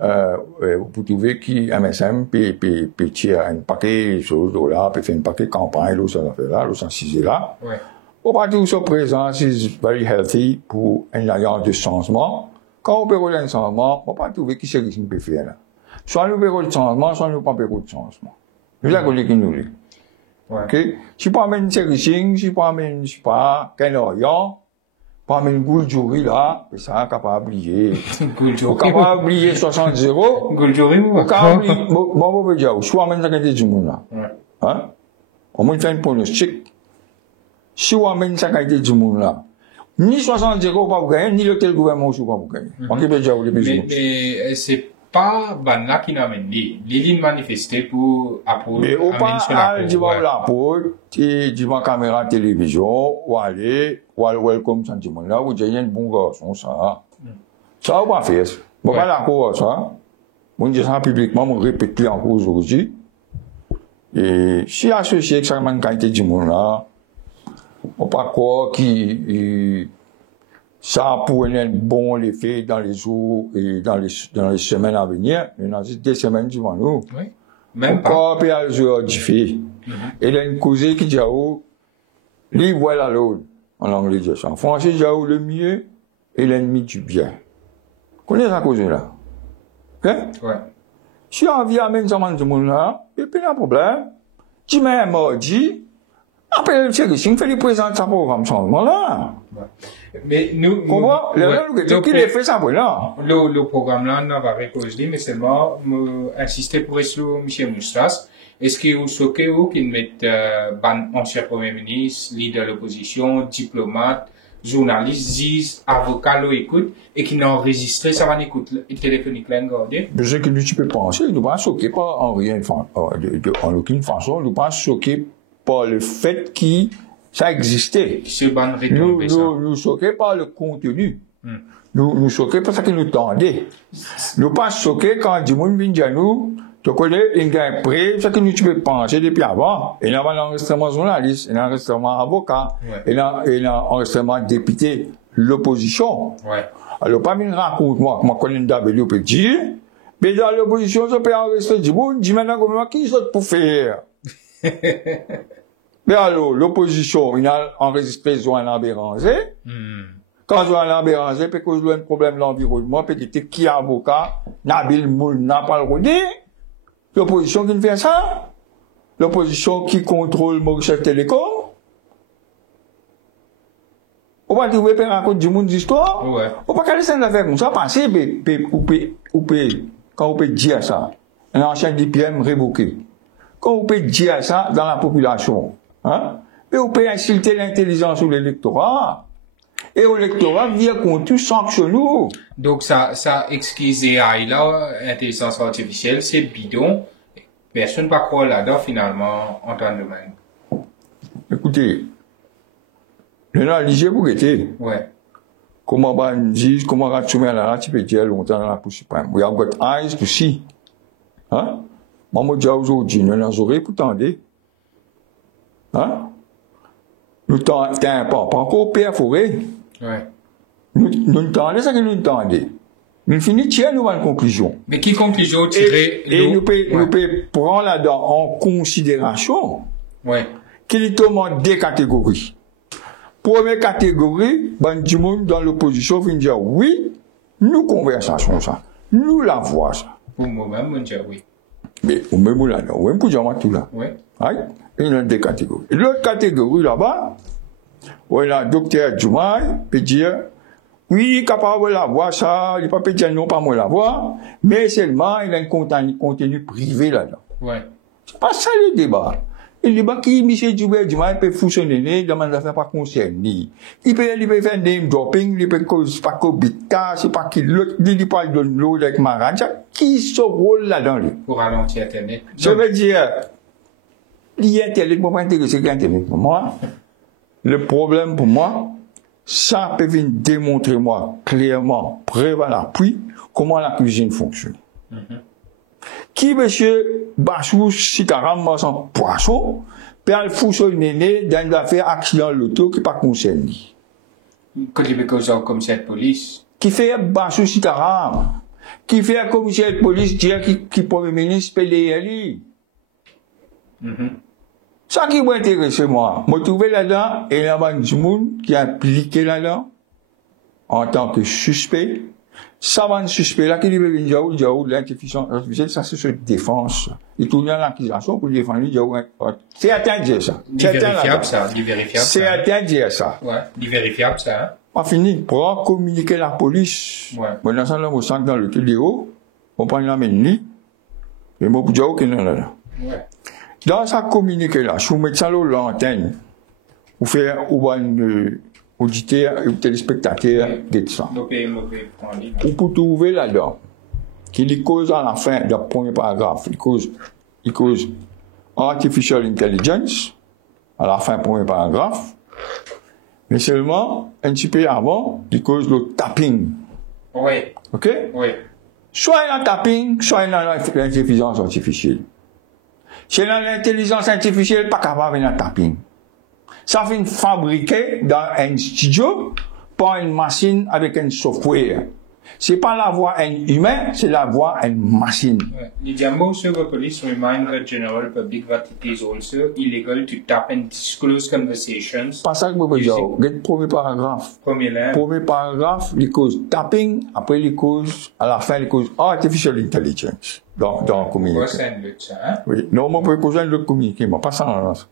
vous trouvez qu'il MSM, puis tire un paquet de choses, là, puis fait un paquet de campagne, là, ça fait là, ça s'est là. Ouais. Au parti où sa présence est very healthy pour une alliance de changement. Quand on peut rouler un changement, on va pas trouver qui c'est qui peut faire là. Soit nous peut rouler le changement, soit nous pas peut rouler le changement. Nous avons dit qu'il nous dit. Ouais. Ok? Si pas amène Sericing, si pas amène, je sais pas, Ken Orient, pas amène Gouldjouri là, et ça, capable d'oublier. Gouldjouri. Capable d'oublier 60-0. Gouldjouri ou Capable d'oublier, bon, on peut dire, si on amène ça du monde là. Ouais. Hein? On va faire un pronostic. Si on amène ça du monde là, ni 60-0 pas pour gagner, ni le tel gouvernement aussi pas pour gagner. On peut dire, mais c'est pas Banla qui n'a amené. Lili manifesté pour mais au pas à du la pour et du caméra télévision ou aller ou welcome sentiment là où j'ai un bon garçon ça. Ça on va faire. Bon pas d'accord ça. Mon dit ça publiquement mon répéter encore aujourd'hui. Et si associé avec ça man qualité du monde là, on pas quoi qui ça pourrait être bon l'effet dans les jours et dans les semaines à venir, mais dans des semaines devant nous. Oui. Même pas. Puis à jour du fait. Et là une cause qui dit lui voilà l'autre en anglais dit ça. En français dit le mieux est l'ennemi du bien. Connais la cause là? OK? Ouais. Si on vient amener ça dans monde là, et puis il y a un problème. Tu mets un mardi, après le chèque, fait les présents de ça programme changement là. Mais nous, comment qui les fait ça là? Le programme là n'a pas récolté, mais seulement insister pour sur M. Moustras. Est-ce que vous souhaitez qu'il mette ancien premier ministre, leader de l'opposition, diplomate, journaliste, juge, avocat, écoute, et qui n'a enregistré ça va écoute téléphonique là, regardez? Mais ce que tu peux penser, nous ne pas choquer par en rien, en aucune façon, nous ne pas choquer par le fait que ça existait. Nous choqués par le contenu. Nous choqués par ce que nous tendaient. Nous pas choqués quand du monde vient dire nous, tu connais, il y a un prêt, ce que nous tu peux penser depuis avant. Il y a un enregistrement journaliste, il y a un enregistrement avocat, il y a un enregistrement député, l'opposition. Ouais. Alors, pas une raconte, moi connais un W, peut dire, mais dans l'opposition, ça peut enregistrer du monde, dis maintenant comment qui sont pour faire? Mais alors, l'opposition, il a enregistré Joanna Béranger. Quand Joanna Béranger, peut cause un problème de l'environnement, peut-être qui est avocat, Nabil Moul n'a pas le rodé. L'opposition qui ne fait ça. L'opposition qui contrôle Mauritius Télécom. On va trouver un raconte du monde d'histoire. Ouais. On va pas laisser une affaire comme ça passer, quand on peut dire ça. Un ancien DPM révoqué. Quand on peut dire ça dans la population, hein, et on peut insulter l'intelligence ou l'électorat, et l'électorat vient contre tout sanctionne nous. Donc ça excuse AI là, intelligence artificielle, c'est bidon. Personne ne va croire là-dedans finalement en temps de domaine. Écoutez, l'analyse pour été. Ouais. Comment on dit, comment on soumet à la tu peux dire longtemps dans la Cour suprême. We have got eyes to see. Hein? Maman dit aujourd'hui, nous avons oreilles pour tendre. Hein? Nous tendons pas encore père forêt. Ouais. Nous tendons ça que nous tendons. Nous finissons tirer nous une conclusion. Mais qui conclusion tirer? Et nous pouvons prendre là-dedans en considération. Ouais. Qu'il y a deux catégories. Première catégorie, ben, du monde dans l'opposition vient dire oui, nous conversation ça. Nous la voix ça. Pour moi-même, on dit oui. Mais au même là, on même pour dire tout là. Oui. Il y a deux catégories. L'autre catégorie là-bas, on a docteur Djoumaï, peut dire, oui, capable de la voir ça, il ne peut pas dire non, pas moi la voir, mais seulement il y a un contenu privé là-dedans. Ouais. C'est pas ça le débat. Le débat qui, M. Djoumaï peut fonctionner dans les affaires pas concernées. Il peut faire name dropping, il peut pas cobita, c'est pas qui l'autre, il parle de l'autre avec Maran, qui se rôle là-dedans. Pour ralentir Internet. Ça veut dire, l'Internet, moi, pas intéressé qu'Internet pour moi. Le problème pour moi, ça peut venir démontrer moi clairement, preuve à l'appui, comment la cuisine fonctionne. Qui, monsieur Bassou, Sitaram, son poisson, peut aller fonctionner dans une affaire accident l'auto qui n'est pas concerné. Quand il veut causer comme cette police. Qui fait Bassou, Sitaram, qui fait un commissaire de police dire qui premier ministre peut les Ça qui m'intéresse, moi. Je me trouve là-dedans, et il y a du monde qui est impliqué là-dedans, en tant que suspect, Ça va un suspect là qui dit l'intelligence artificielle, ça c'est sur défense. Il tourne l'accusation pour défendre lui, c'est atteint dire ça. C'est vérifiable ça, c'est atteint dire ça. Ouais, vérifiable ça. Hein? Pas fini, pour communiquer la police. Ouais. Maintenant, ça là, on sent dans le vidéo, on prend la menu, et moi, pour dire qu'il est là. Ouais. Dans sa communiqué là, si vous mettez ça là, l'antenne, vous faites, auditeur et téléspectateur, de ça. Ou pour trouver là-dedans, qui les cause à la fin du premier paragraphe, il cause artificial intelligence, à la fin du premier paragraphe, mais seulement, un petit peu avant, il cause le tapping. Oui. Ok? Oui. Soit il y a tapping, soit il y a l'intelligence artificielle. Si il y a l'intelligence artificielle, pas capable de tapping. Ça fait fabriqué dans un studio par une machine avec un software. C'est pas la voix d'un humain, c'est la voix d'une machine. The Jambo Server Police remind the general public that it is also illegal to tap and disclose conversations. Pas ça que je veux dire. Le premier paragraphe. Premier paragraphe, il cause tapping, après il cause, à la fin, il cause artificial intelligence. Dans le communiqué. Oui. Non, moi, pour causer le communiqué, mais pas ça en lance.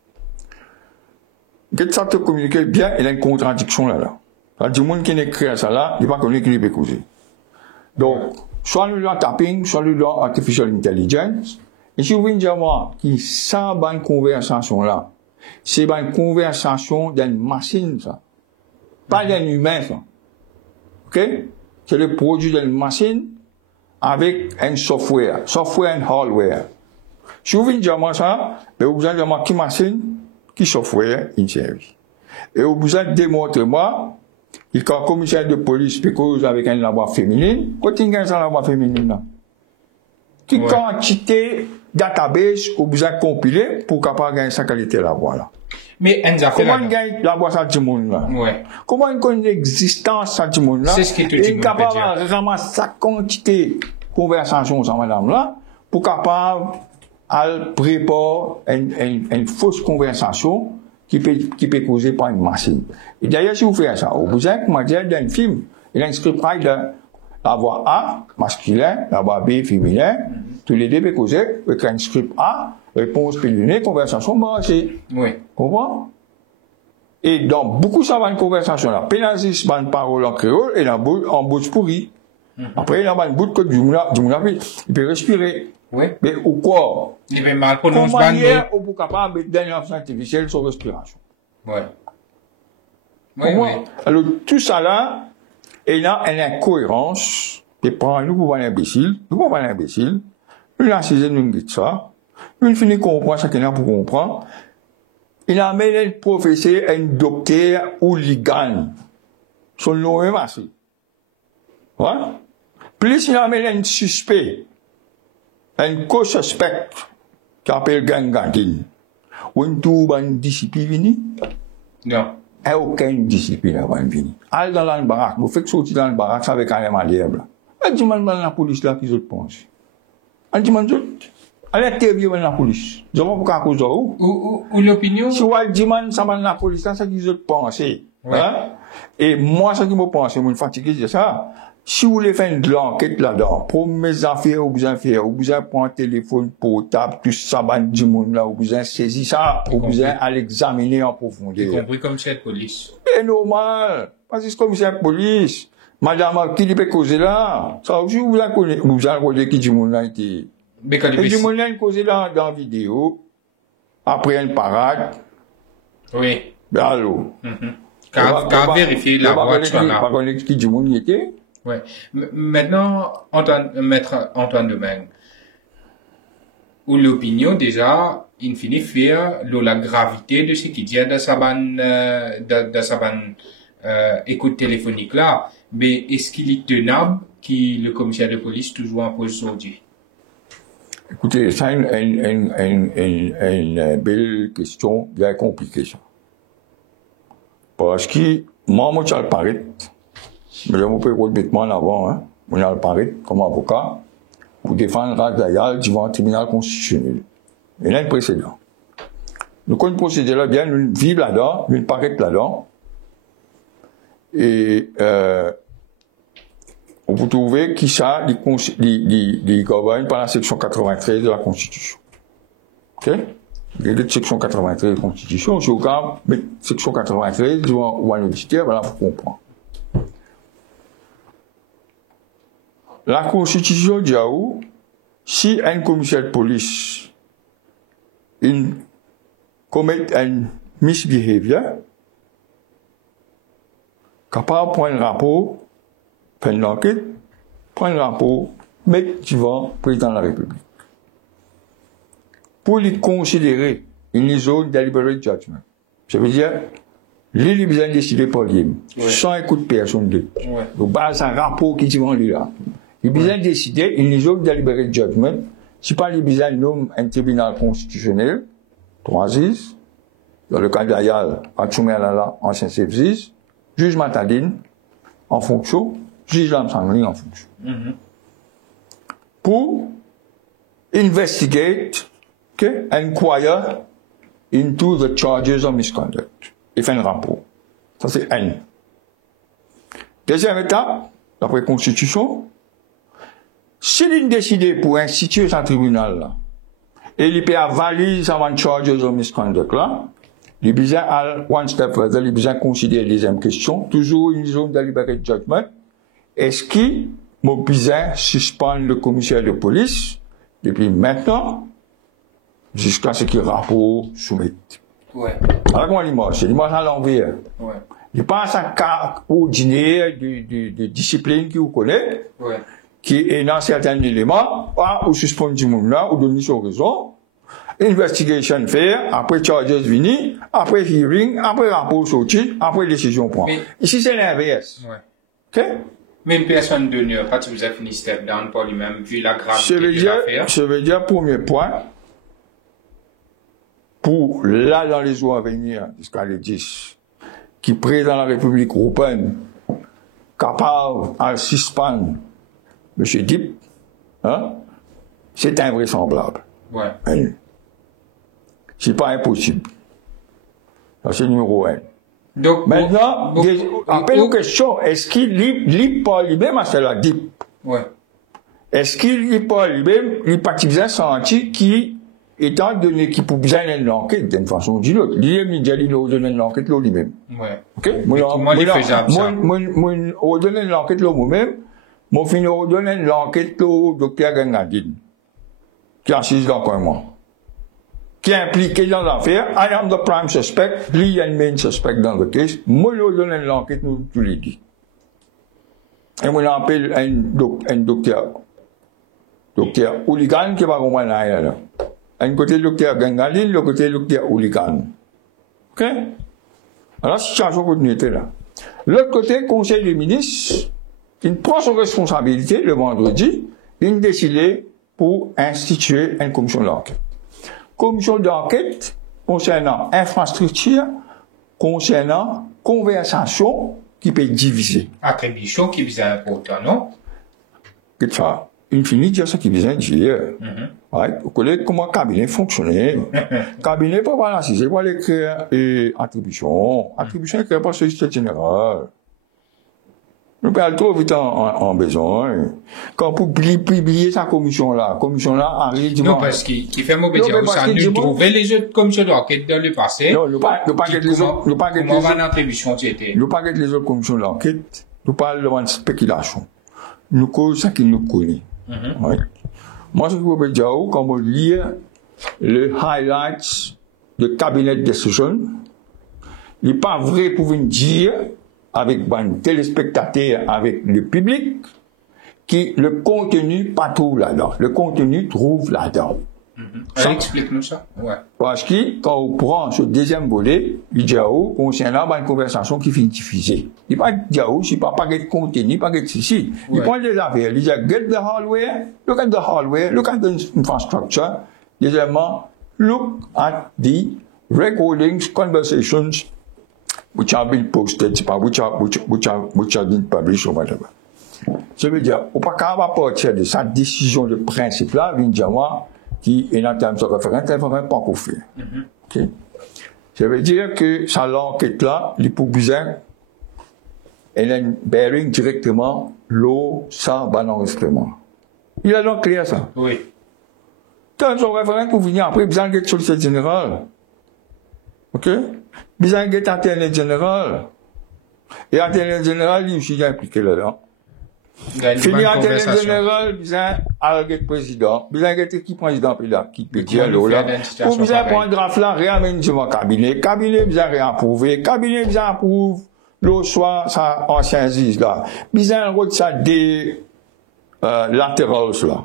Quand ça te communique bien, il y a une contradiction là. Du monde qui écrit ça là, il n'est pas connu qui peut causer. Donc, soit nous dans tapping, soit nous dans artificial intelligence. Et si vous voulez dire moi, qui ça, bonne conversation là, c'est une conversation d'une machine, ça. Pas d'un humain, ça. Ok? C'est le produit d'une machine avec un software et hardware. Si vous voulez dire moi ça, ben vous allez dire moi qui machine, qui software, in service. Et vous allez démontrer moi, il y a un commissaire de police, parce avec une voix féminine, quand il y a une voix féminine là. Qui quantité database que vous avez compilé pour capable gagner sa qualité la voix là. Mais comment on gagne la voix ça du monde là? Comment on connaît l'existence ça du monde là? C'est ce qui te dit. Et capable de ramasser sa quantité de conversation sans madame là, pour capable de préparer une fausse conversation qui peut causer par une machine. Et d'ailleurs, si vous faites ça, vous avez comment dire d'un film, il y a un script de la voix A, masculin, la voix B, féminin, tous les deux peuvent causer, avec un script A, réponse pédonée, conversation marché. Oui. Comprends? Et dans beaucoup de conversations là, pénalise une parole en créole et en bouche pourrie. Après, il y a une bouche que du monde, il peut respirer. Oui. Mais ou quoi? Il peut mal prononcer. Comment hier, on peut capable de d'intelligence artificielle sur respiration? Oui. Oui, oui. Alors, tout ça là, il y a une incohérence, et prend-nous pour un imbécile, nous pour un imbécile, nous l'assisez, nous dit ça, nous finissons comprendre ce qu'il y a pour comprendre, il a mis un professeur, un docteur ou ligan, son nom est massé. Voilà. Plus il a mis un suspect, un co-suspect, qui appelle Gangandine, ou une tour une discipline, non. Il n'y a aucune discipline avant de venir. Allez dans la baraque, vous faites sortir dans la baraque, ça avec un élément libre. Elle dit, dans la police là, qu'ils autres pensent. Elle dit, elle interviewe dans la police. Je ne sais pas pourquoi à cause de où. Ou l'opinion? Si vous dit, ça va dans la police là, c'est qu'ils autres pensent. Hein? Et moi, ce qui me pense, je me fatigue, c'est ça. Si vous voulez faire de l'enquête là-dedans, pour mes affaires, vous avez prendre un téléphone portable, tout ça, du monde là, vous avez saisi ça, vous avez à l'examiner en profondeur. Y compris comme chef de police. C'est normal. Parce que c'est comme chef de police. Madame, qui peut causer là? Ça aussi, vous avez connu qui du monde là était. Et du monde là, il causé dans la vidéo, après une parade. Oui. Ben, allô. Car vérifier la voiture là. Pas connaître qui du monde y était. Ouais. Maintenant, maître Antoine Domingue, ou l'opinion déjà, in fine, faire la gravité de ce qu'il dit dans sa écoute téléphonique là, mais est-ce qu'il est tenable que le commissaire de police toujours impose aujourd'hui? Écoutez, c'est une belle question, bien compliquée ça. Parce que, moi, je le paraît. Mais je me peux complètement en avant, hein. On a le paraît comme avocat pour défendre Razayal devant un tribunal constitutionnel. Il y a un précédent. Nous connaissons le procédé là bien, nous vivons là-dedans, nous paraît là-dedans. Et, on peut trouver qui ça, les gouverne par la section 93 de la Constitution. Ok? La section 93 de la Constitution, si vous mettez section 93 ou un auditeur, voilà, pour comprendre. La Constitution dit si un commissaire de police commet un misbehavior, capable de prendre un rapport, faire une enquête, prendre un rapport, mettre devant le président de la République. Pour les considérer une zone deliberate judgment. Ça veut dire, les besoin décider par lui, sans écouter personne d'autre. Donc, base un rapport qui devant lui là. Les besoin décider une zone deliberate judgment. Si pas les besoin nomme un tribunal constitutionnel, 3-6, dans le cas d'Ayal, à Tchouméalala, ancien CF6, juge Matadine, en fonction, juge Lamsangling, en fonction. Pour investigate, inquire into the charges of misconduct. Et faire un rapport. Ça, c'est N. Deuxième étape, d'après la Constitution, s'il est décidé pour instituer un tribunal, là, et il peut valider avant charges of misconduct, là, il a besoin à one step further, il a besoin de considérer les deuxième question, toujours une zone de deliberate judgment. Est-ce qu'il a besoin de suspendre le commissaire de police, depuis maintenant, jusqu'à ce qu'il rapport soumette. Ouais. Alors, comment il marche? Il marche à l'envers. Ouais. Il passe un cas ordinaire de discipline qui vous connaît, qui est dans certains éléments, ou suspendre du monde là, ou donner son raison, investigation faire, après charges venir, après hearing, après rapport sorti, après décision prendre. Ici, c'est l'inverse. Ouais. Ok? Mais une personne donnée, pas si vous avez fini step down pour lui-même, vu la gravité de l'affaire. Ça veut dire, premier point, pour là, dans les jours à venir, jusqu'à les 10, qui président la République européenne, capable de suspendre M. Dip, hein, c'est invraisemblable. Ouais. Hein? C'est pas impossible. C'est numéro 1. Donc, maintenant, après une question, est-ce qu'il lit pas lui-même à cela Dip? Ouais. Est-ce qu'il lit pas lui-même, il participe senti qui, étant donné qu'il peut besoin d'une enquête, d'une façon ou d'une autre, lui-même, il dit, il doit donner une enquête lui-même. Ouais. Ok? Comment il est faisable, ça? Moi, donner une enquête moi-même, moi, finis donner une enquête au docteur Gangadine, qui est assis dans le moi, qui est impliqué dans l'affaire. I am the prime suspect, lui est le main suspect dans le case. Moi, je donne une enquête, nous, tu l'as dit. Et moi, j'appelle un docteur Hooligan qui va comprendre là. Un côté, le docteur Gangadine, l'autre côté, le docteur Hooligan. Ok? Alors, situation continuité là. L'autre côté, Conseil des ministres, il prend son responsabilité le vendredi, il décide pour instituer une commission d'enquête. Commission d'enquête concernant infrastructure, concernant conversation qui peut diviser. Attribution qui est important, non? Qu'est-ce que ça? Il finit de dire ce qu'il vient de dire. Ouais, vous connaissez comment le cabinet fonctionne. Le cabinet, pas voilà, c'est pas l'écrire attribution. Attribution est créée par le Société Générale. Nous parlons trop vite en besoin. Quand vous publiez sa commission-là arrive non, parce qu'il fait mauvais dire, ça nous trouver les autres commissions d'enquête dans le passé. Non, nous parlons les autres, nous parlons les autres. Attribution, c'était. Nous parlons les autres commissions d'enquête. Nous parlons de spéculation. Nous cause ça qui nous connaît. Ouais. Moi, ce que je veux dire, quand on lit le highlights de cabinet decision, il n'est pas vrai pour vous dire, avec les téléspectateurs, avec le public, que le contenu pas tout là-dedans. Le contenu trouve là-dedans. Explique-nous ça. Ouais. Parce que, quand on prend ce deuxième volet, il dit concernant une conversation qui finit diffusée. Il pas dit c'est pas de contenu, pas de ceci. Il prend des affaires. Il dit, get the hardware, look at the infrastructure. Deuxièmement, look at the recordings, conversations, which have been posted, which have been published or whatever. Ça veut dire, on pas qu'à partir de sa décision de principe là, vient dire moi, qui est en termes de référence, elle ne va pas encore faire. Okay? Ça veut dire que ça l'enquête là, il peut besoin elle a un bearing directement l'eau, ça, va l'enregistrement. Il a donc clair ça. Oui. Dans son référent pour venir après, besoin de sollicité général. OK? Besoin de Internet général. Et Internet général, il suis impliqué là-dedans. Finir Internet général, besoin de président. Besoin de qui président, puis là, qui peut dire là. Pour besoin de prendre draft là, réamène sur mon cabinet. Cabinet, besoin de réapprouver. Cabinet, besoin d'approuver. L'autre soir, ça, ancien zis là. Besoin de ça des, latérales là.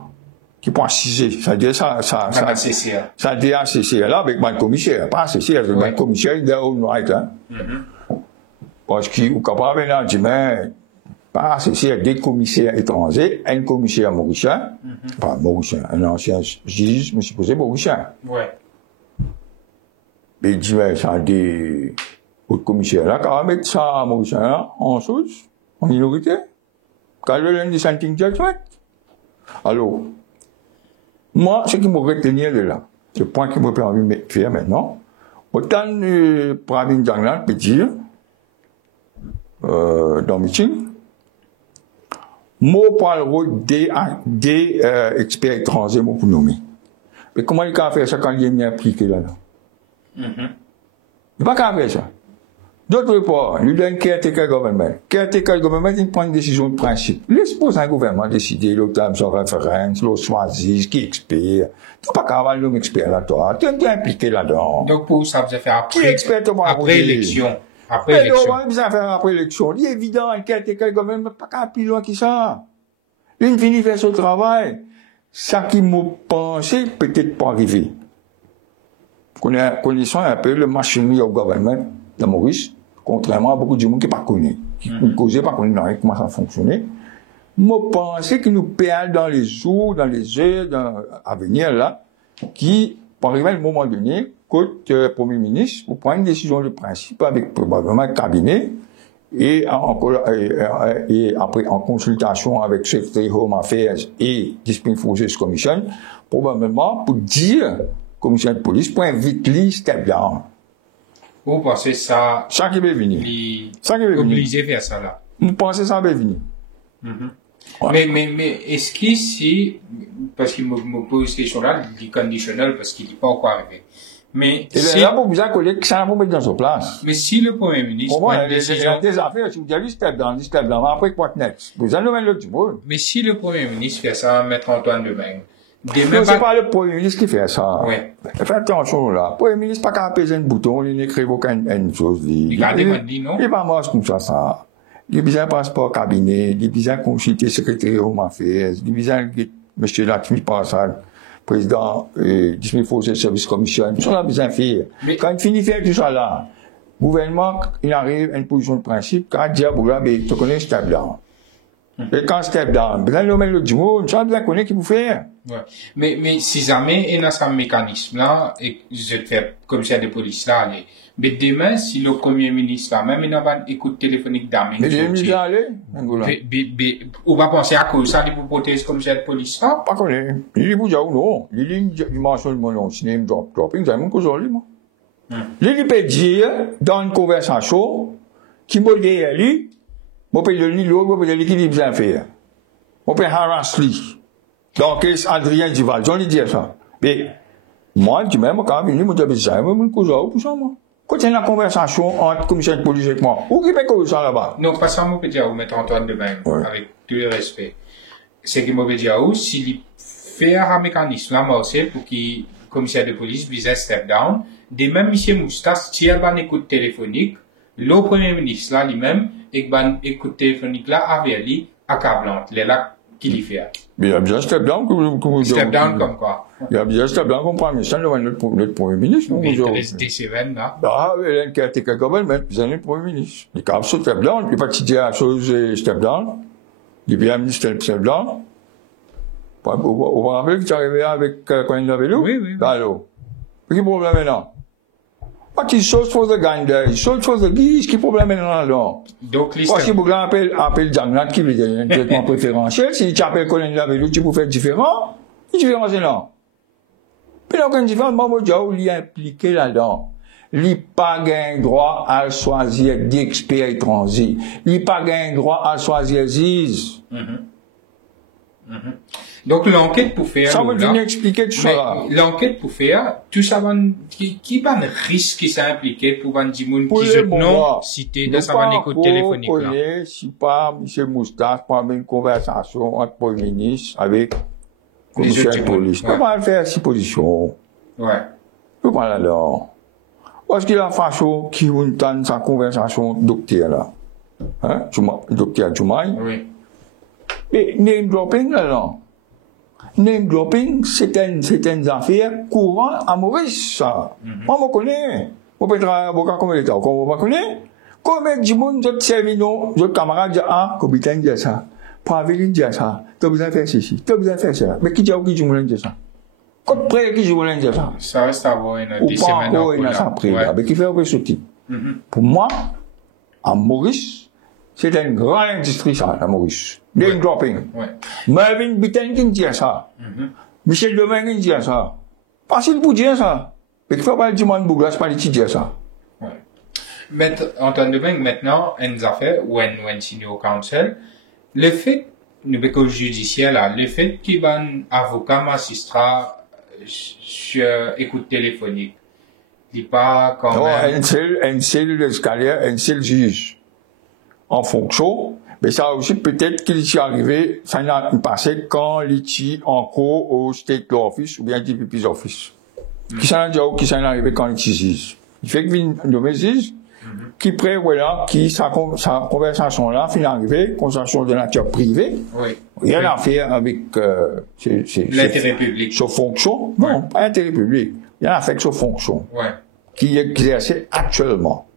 Qui prend 6 ça dit ça dit ACC là avec mon commissaire pas ACC avec mon commissaire il est all right hein parce qu'il est capable là dit mais pas ACC des commissaires étrangers un commissaire mauricien pas mauricien un ancien juge mais supposé mauricien ouais mais il dit mais ça des autres commissaires là quand même ça mauricien là en chose en minorité quand le dissenting judgment alors moi, ce qui me retenir de là, le point qui me permet de faire maintenant, autant de Pravin Jaglan peut dire, dans le meeting, moi, pour le rôle des experts étrangers, moi, pour nommer. Mais comment il peut faire ça quand il est mis impliqué là-dedans? Il ne peut pas faire ça. D'autre part, nous donnons caretaker government. Caretaker government, il prend une décision de principe. Laisse-moi un gouvernement décider, l'autre a son référence, l'autre choisit, qui est expert. Tu pas qu'à avoir l'homme expert là-dedans. Tu es bien impliqué là-dedans. Donc, pour ça, vous avez fait après élection. Après élection. On va faire après élection. Il est évident, un caretaker government, pas qu'à plus loin que ça. Une finit faire son travail. Ça qui m'a pensé, peut-être pas arriver. Connaissant un peu le machinerie au gouvernement de Maurice, contrairement à beaucoup de gens qui ne pas connu, qui ne causaient pas connu comment ça fonctionnait. Moi, pensais que nous perdons dans les jours, dans les heures à venir là, qui, par exemple, à un moment donné, côté Premier ministre, pour prendre une décision de principe avec probablement le cabinet, et après, en consultation avec Secretary Home Affairs et Discipline Forces Commission, probablement pour dire, commission de police, pour inviter step down. Vous pensez ça? Ça qui va venir. Ça qui va venir. Obligé de faire ça là. Vous pensez ça va venir. Ouais. Mais est-ce qu'ici, parce qu'il me pose cette question-là, il dit conditionnel parce qu'il n'est pas encore arrivé. Mais et si, là, vous besoin que ça va mettre dans sa place. Mais si le Premier ministre prend une décision. Des affaires, si vous avez step down, après quoi next? Vous allez nous mettre le monde. Mais si le Premier ministre fait ça, mettre Antoine Demain. Non, c'est pas le Premier ministre qui fait ça. Oui. Faites attention là. Le Premier ministre pas qu'à apaiser un bouton, il n'écrit aucune chose. Regardez, non? Il va marcher comme ça. Il a besoin de passeport cabinet, il a besoin de consulter secrétaire Home Affairs, il a besoin de monsieur Latmi Passal, président, Discipline Forces Service Commission, tout ça a besoin de faire. Quand il finit de faire tout ça là, le gouvernement, il arrive à une position de principe, quand il dit à Boula, mais tu connais step down. Et quand step down, besoin de mettre le duo, tu as besoin de connaître qui vous faire. Ouais. Mais si jamais il y a ce mécanisme là, et je vais faire commissaire de police là, mais demain, si le Premier ministre là, même il n'a pas écoute téléphonique d'Amin. Mais il est mis à aller, on va penser à cause ça, il faut protéger commissaire de police là? Pas connaît. Il est pour dire non. Il est mentionne mon nom, name dropping, c'est mon cause lui, moi. Il peut dire, dans une conversation, qui m'a dit à lui, moi, je peux dire l'autre, moi, je peux dire qui dit bien faire. Moi, je peux harass lui. Donc, Adrien Duval, j'en ai dit ça. Mais, moi, je dis même, quand même, moi, je dis ça, moi, je cause pour ça, moi. Quand il y a une conversation entre commissaire de police et moi, où qui peut cause ça là-bas? Non, pas ça, moi, je peux dire, vous mettez Antoine Demain, avec tout le respect. C'est que moi, je peux dire, s'il fait un mécanisme là, moi aussi, pour qu'il, commissaire de police, vise step down, de même, M. Moustas, si elle a une écoute téléphonique, le Premier ministre là, lui-même, et une écoute téléphonique là, avec lui, accablante, les là, qu'il y fait. Mais il y a bien step down, step down comme quoi? Il y a bien step down comme Premier ministre, notre Premier ministre, non? Mais il reste des semaines, là. Ah, il y a un caretaker government, puis il y a un Premier ministre. Il y a un step down, il n'y a pas de dire la chose step down. Il y a bien un step down. On va rappeler que tu es arrivé avec, quand il avait l'eau? Oui. Alors. Quel problème maintenant? What is source for the gander? Source for the geese? Quel problème maintenant là? Donc, parce que vous appelle Janglan qui veut dire un traitement préférentiel. Si tu appelles Colin Lavelou, tu peux faire différent. Différent, c'est là. Mais là, quand différent, Maman Diaw, il est impliqué là-dedans. il pas gain droit à choisir d'expert étranger. Il pas gain droit à choisir ZIS. Donc, l'enquête pour faire. Ça, on va expliquer tout ça. L'enquête pour faire, tout ça, qui va le risque qui s'est impliqué pour un dimoun qui je non cité dans sa écoute téléphonique là. Si pas, M. Moustache, pour avoir une conversation entre le Premier ministre avec le commissaire de police. Comment va faire ces positions? Ouais. Comment là-dedans? Parce qu'il a façon qui entend sa conversation docteur là. Hein? Docteur Djoumaï. Oui. Et name dropping là-dedans. Name dropping, c'est une affaire courante à Maurice, ça. Moi, je connais. Vous pouvez travailler combien de temps? Vous connaissez? Combien de monde, votre servino, votre camarade dit, ah, Cobitan dit ça. Praveline dit ça. Tu as besoin de faire ceci. Tu as besoin de faire cela. Mais qui dit qui vous dit ça? Quand près qui vous dit ça? Ça reste à voir une ou pas encore une après. Mais qui fait un peu sorti. Pour moi, à Maurice, c'est une grande industrie, ça, à Maurice. Name dropping. Marvin Bittan qui dit ça. Michel Domingue qui dit ça. Facile pour dire ça. Mais il faut pas dire que Douglas pas qui dit ça. Mais Antoine Domingue, maintenant, une affaire, when senior counsel, le fait, nous béco judiciaire là, le fait qu'il y ait un avocat magistrat sur écoute téléphonique, il n'est pas quand même. Un seul escalier, un seul juge. En fonction, mais ça aussi peut-être qu'il s'est arrivé, ça n'a passé quand il est en cours au State Law Office ou bien DPP's Office. Qui s'en est arrivé quand il est juge. Il fait que le juge, qui près, voilà, qui sa conversation là, finit arrivé, conversation de nature privée. Oui. Rien à faire avec, l'intérêt public. Sa fonction. Non, pas l'intérêt public. Rien à faire avec sa fonction. Ouais. Qui est exercée actuellement.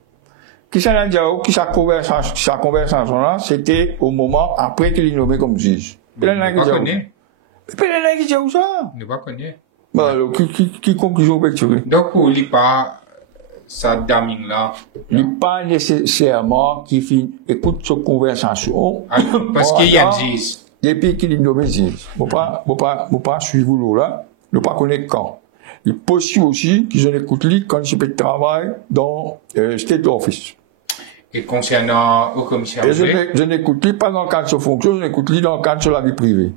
Qui s'en a dit, sa conversation là, c'était au moment après qu'il est nommé comme juge. Mais il n'a pas connu. Mais il n'a pas dit où ça? Il n'a pas connu. Bah, alors, qui conclusion peut tirer? Donc, il n'est pas, ça damine là. Il n'est pas nécessairement qui écoute sa conversation. Parce qu'il y a un juge. Depuis qu'il est nommé juge. Faut pas suivre l'eau là. Ne pas connaître quand. Il est possible aussi qu'ils en écoutent lui quand il fait de travail dans, State Office. Et concernant au commissaire anglais? Je n'écoute lui pas dans le cadre de sa fonction, je n'écoute lui dans le cadre de la vie privée.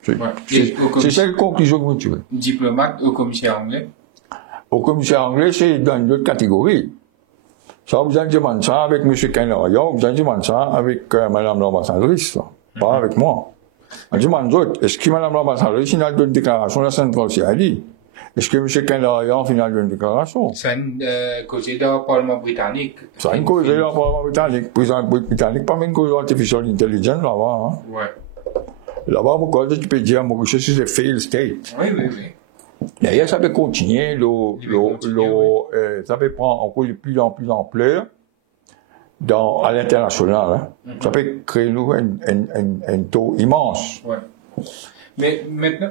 C'est cette conclusion que vous tirez. Diplomate au commissaire anglais? Au commissaire anglais, c'est dans une autre catégorie. Ça, vous en demandez ça avec M. Kenlarian, vous en demandez ça avec Mme l'ambassadrice, pas avec moi. On demande est-ce que Mme l'ambassadrice, finale d'une déclaration, la centrale s'y a dit? Est-ce que M. Kenlarian, finale d'une déclaration? C'est une cause dans le Parlement britannique. C'est une cause dans le Parlement britannique. Le président britannique, pas même cause artificial intelligence là-bas. Hein. Ouais. Là-bas, pourquoi tu peux dire, Mauritius, c'est failed state. Oui. D'ailleurs, ça peut continuer, ça peut prendre encore de plus en plus d'ampleur à l'international, hein. Ça peut créer nous un taux immense. Ouais. Mais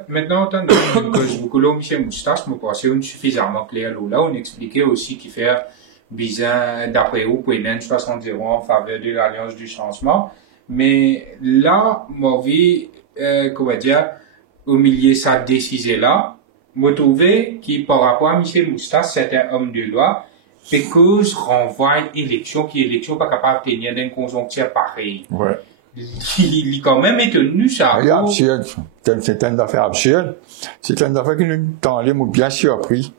maintenant, tant que l'homme, Michel Moustache, me paraissait suffisamment clair, là, on expliquait aussi qu'il fait bizarre, d'après vous, pour même 60 en faveur de l'Alliance du changement. Mais là, moi, comment dire, au milieu de sa décision-là, me trouvais qui, par rapport à Michel Moustache, c'est un homme de loi, parce que renvoie une élection qui est élection pas capable de tenir d'une conjoncture pareille. Ouais. Il est quand même étonu, ça. C'est absurde. C'est une affaire absurde. C'est une affaire qui nous bien surpris.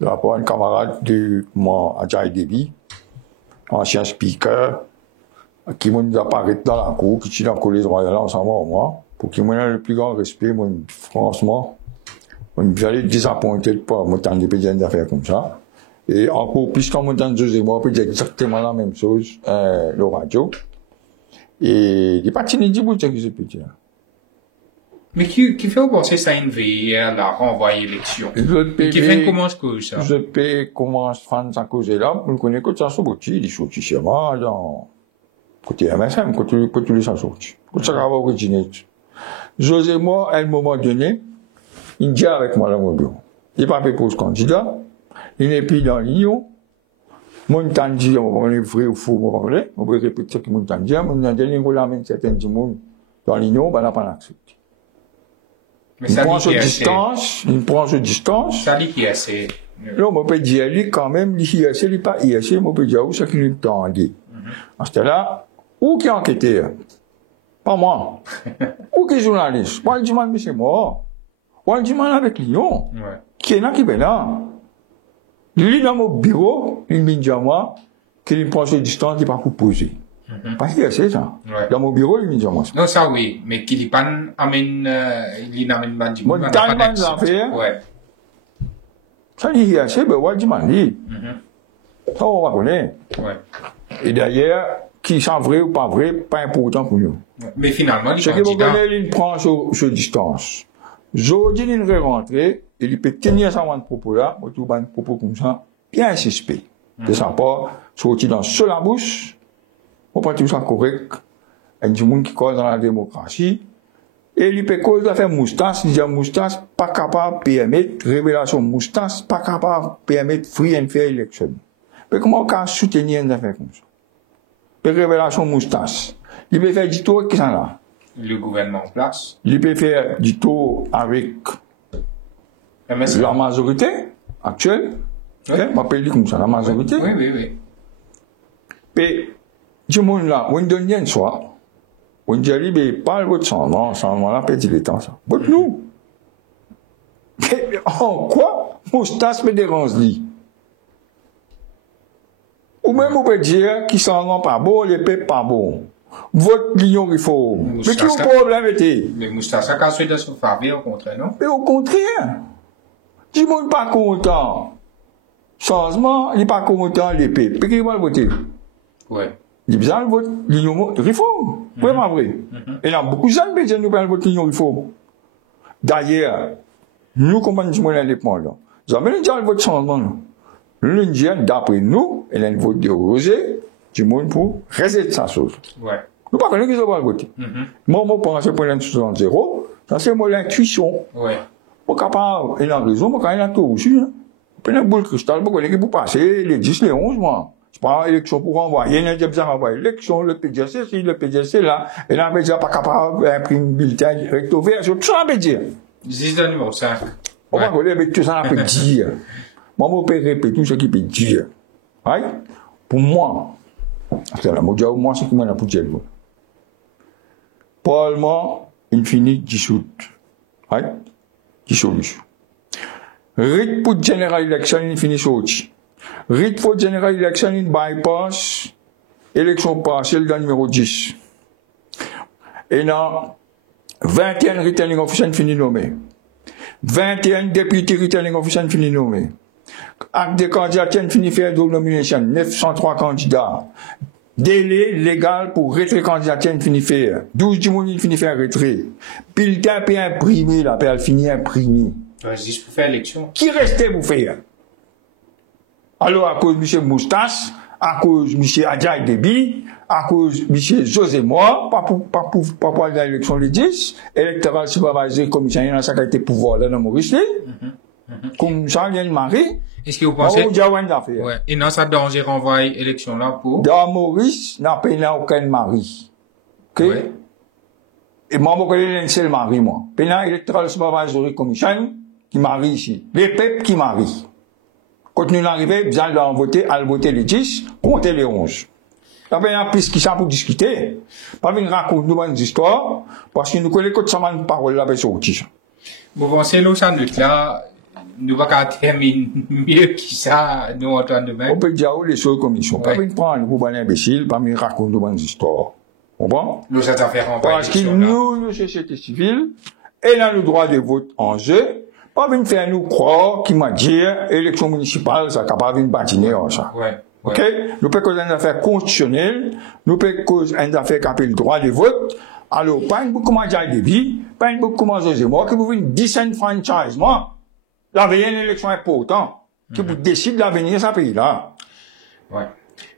De rapport à un camarade de moi, Adjaï Déby, ancien speaker, qui nous apparaît dans la cour, qui tient dans le collège royal ensemble avec moi, pour qu'il m'ait le plus grand respect, moi, franchement. J'allais désappointé de pas m'entendre des affaires comme ça. Et encore plus quand m'entend José, moi, peut dire exactement la même chose, le radio. Et, il n'est pas tenu du bout, que je peux dire. Mais qui fait penser ça une VR, la renvoyer élection? Qui fait comment je cause ça? Je peux comment faire ça cause là, je connais que ça sorti, il sorti chez moi, dans, côté MSM, côté les ça sorti. Côté ça va originer. José, moi, à un moment donné, il dit avec moi dans mon bureau. Il n'est pas fait pour ce candidat. Il n'est plus dans l'union. Mon temps dit, on est vrai ou faux, on peut répéter ce que mon temps dit. Mon temps dit, il amène certains du monde dans l'union, ben, on n'a pas accepté. Il prend sa distance. Ça dit qu'il est assez. Là, on peut dire, lui, quand même, l'IRC, il n'est pas IRC, on peut dire, où c'est qu'il est tendu. À ce là où qui a enquêté? Pas moi. Où qui est journaliste? Moi, je dis, mais c'est moi. Moi, je dis, avec Lyon. Qui est là, qui est là? Lui, dans mon bureau, il me dit à moi, qu'il prend ses distances, il va pour poser. Parce que c'est ça. Dans mon bureau, il me dit à moi. Non, ça oui, mais qu'il amène, il amène pas du monde. Mon temps de l'affaire. Ouais. Ça dit, c'est, ben, ouais, dis-moi, ça, on va connaître. Ouais. Et d'ailleurs, qui sont vrais ou pas vrais, pas important pour nous. Mais finalement, les candidats... il prend sur distance. Aujourd'hui, il est rentré, et il peut tenir sa main de propos là, ou tout un propos comme ça, bien suspect. De sa part, sorti dans seule la bouche, on pas tout ça correct, un du monde qui cause dans la démocratie, et il peut cause d'affaire moustache, il dit moustache, pas capable de permettre, révélation moustache, pas capable de permettre free and fair election. Mais comment on peut soutenir une affaire comme ça? Révélation moustache. Il peut faire du tour qui sont là. Le gouvernement en place. Il peut faire du tour avec la majorité actuelle. Oui. On appelle comme ça, la majorité. Oui. Et du monde là, on donne rien soit. On dit, mais pas le votre changement, changement là, petit le temps ça. But nous. En quoi? Moustache me dérange lui. Ou même on peut dire qu'ils sont pas bons, les peuples pas bons. Votre lion il faut. Mais qui est le problème était? Mais Moustache a cassé de son faveur, au contraire, non? Mais au contraire. Du monde pas content. Changement, il n'est pas content, les peuples. Mais qui va le voter? Ouais. Il est bizarre le vote, l'union réforme. Vraiment vrai. Et là, beaucoup de gens qui nous parlent de l'union réforme. D'ailleurs, nous, comme on dit, nous, indépendants. Jamais dit le vote changement. L'Indien, d'après nous, elle a une vote de rosé, du monde pour résetter sa chose. Ouais. Nous pas connaissons qui ça va voter. Moi, je pense que pour l'1,60, ça c'est moi l'intuition. Ouais. Moi, capable, il a raison, moi, quand il a tout aussi, hein. Puis, un boule cristal, pour connaître pour passer les 10, les 11 mois. C'est pas élection pour envoyer, il y a des gens envoyer l'élection, le PDC, si le PDC là, et là, on dit, pas capable d'imprimer un bulletin recto vert, tout ça, on peut dire. 10 de numéro 5. On va connaître, mais tout ça, on peut dire. Moi, je peux répéter tout ce qu'il peut dire. Right? Pour moi, c'est la mode, moi, c'est qui m'a pour dire. Parlement, il finit dissout. Right? Dissolution. Rite pour general election, il finit sorti. Rite pour general election, il bypass. Élection partielle dans le numéro 10. Et là, 21 returning officers finit nommé. 21 députés returning officers finit nommé. Acte de candidature finit faire de nomination, 903 candidats. Délai légal pour retrait candidature finit faire. 12 du monde finit faire retrait. Bulletin peut imprimer, la paix finit imprimer. Juste pour faire élection. Qui restait pour faire? Alors, à cause de M. Moustache, à cause de M. Adjaï Déby, à cause de M. José Moa, pas pour aller à l'élection le 10, électoral supervisé commissaire, il y a ça qui a été pouvoir là dans Maurice. Comme ça, il y a une marée. Est-ce que vous pensez? Ouais. Et non, ça danger renvoyer élection là pour? Dans Maurice, n'a pas aucun mari. Ok? Ouais. Et moi, je connais un seul mari, moi. Pénal électoral supervisory commission, qui marie ici. Les peuples qui marient. Quand nous arrivons, bien de voter, à voter les 10, compter les 11. Là, il y a plus qui ça pour discuter. Pas venir raconter nous des histoires, parce que nous connaissons que ça m'a une parole là, avec ce outil. Vous pensez, nous, sans doute là, nous va terminer mieux que ça, nous, en train de même. On peut dire, les choses comme ils sont. Pas venir prendre pour un imbécile, pas venir raconter nous des histoires. Bon? Nous, cette affaire en parce que nous, société civile, et a le droit de vote en jeu, pas venir faire nous croire qu'il m'a dit, élection municipale, ça n'a pas venir patiner en ça. Ouais. Ok? Nous pouvons causer une affaire constitutionnelle, nous pouvons causer une affaire qui appelle le droit de vote. Alors, pas une beaucoup comme Adjaï Déby, pas une beaucoup comme José Moa, qui vous une disenfranchisement. L'avenir une élection importante, qui vous décide l'avenir de ce pays-là. Ouais.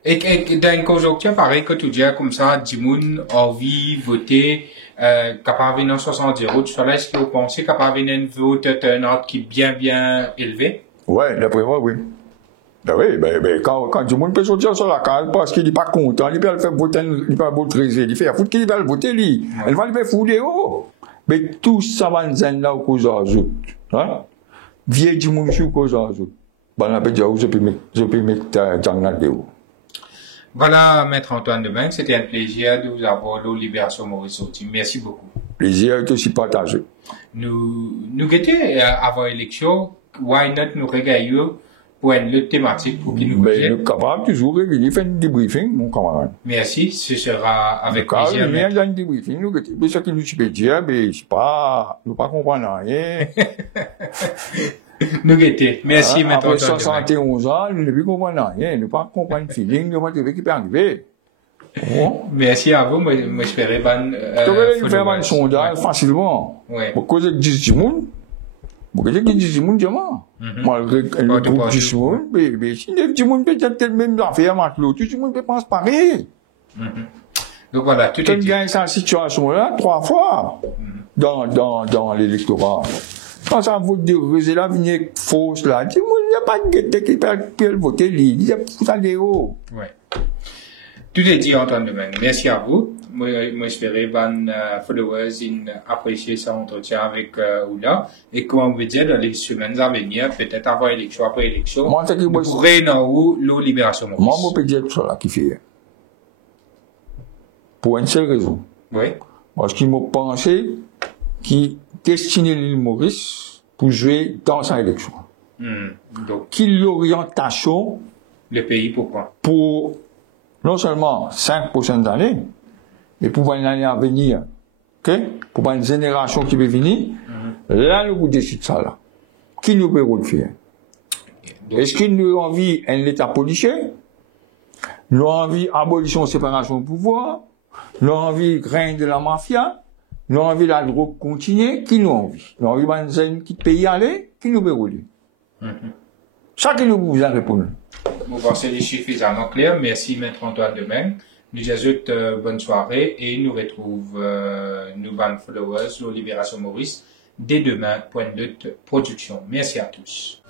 Et dans une conjoncture pareil que tu dis comme ça, Dimoun a envie de voter, capable de 60 euros, tout ça, est-ce que vous pensez capable de vote turnout qui est bien élevé? Ouais, d'après moi, oui. Ben oui, quand Dimoun peut sortir sur la case parce qu'il n'est pas content, il peut faire voter, il peut voter, il fait foutre qu'il va voter, lui. Elle va le faire fouler, oh. Mais tout ça va nous là au cause d'autres. Hein? Vieux Dimoun, je suis au cause d'autres. Ben, la pédia, je peux mettre Djangnat de où. Voilà, Maître Antoine Demain, c'était un plaisir de vous avoir au Libération Maurice Sauti. Merci beaucoup. Plaisir est aussi partagé. Nous guettons avant l'élection, why not nous regarder pour une autre thématique pour qu'il nous Ben, nous capable toujours de faire un débriefing, mon camarade. Merci, ce sera avec Car, plaisir. il y a un débriefing, nous guettons. Mais ce que nous peux dire, ben, c'est pas, nous pas comprendre rien. Nous guettons. Merci, Maître Après Antoine Demain. 71 ans, nous ne plus comprendre rien. Nous pas comprendre le feeling de votre qui peut arriver. Bon. Merci à vous, moi j'espérais ban. Tu peux faire un sondage facilement. Ouais. Pour cause de 10 monde. Pour cause de 10 monde, diamant. Malgré le groupe 10 monde, mais si les 10 monde peut-être même affaire, Marc-Lo, tout le monde peut penser pareil. Donc voilà, tout Tu est dit. gagnes cette situation-là 3 fois dans l'électorat. Quand ça vous dire que la venir fausse là, il n'y a pas de guette qui peut voter, il y a tout à l'eau. Ouais. Tout est dit, Antoine Demain. Merci à vous. Moi j'espérais ban followers apprécier cet entretien avec Oula. Et comme on veut dire, dans les semaines à venir, peut-être avant élection, après élection, Moi, vous pourrez dans où l'eau libération Maurice. Moi, je peux dire ça là qui fait. Pour une seule raison. Oui. Parce qu'ils m'ont pensé qui destinait l'île Maurice pour jouer dans sa élection. Donc, Qu'il l'orientation le pays, pourquoi? pour non seulement 5 prochaines années, mais pour une année à venir, ok? Pour une génération qui va venir, là, nous décide ça là. Qui nous peut le faire? Donc, Est-ce qu'il nous envie un État policier? Nous envie abolition, séparation de pouvoir? Nous envie règne de la mafia? Nous envie la drogue continue? Qui nous envie? Nous envie un petit pays aller? Qui nous peut rouler? Ça qui nous vous a répondu. vous pensez les chiffres suffisamment clairs. Merci, Maître Antoine Demain. Nous ajoute bonne soirée et nous retrouve nous ban followers, nos Libération Maurice, dès demain, point de production. Merci à tous.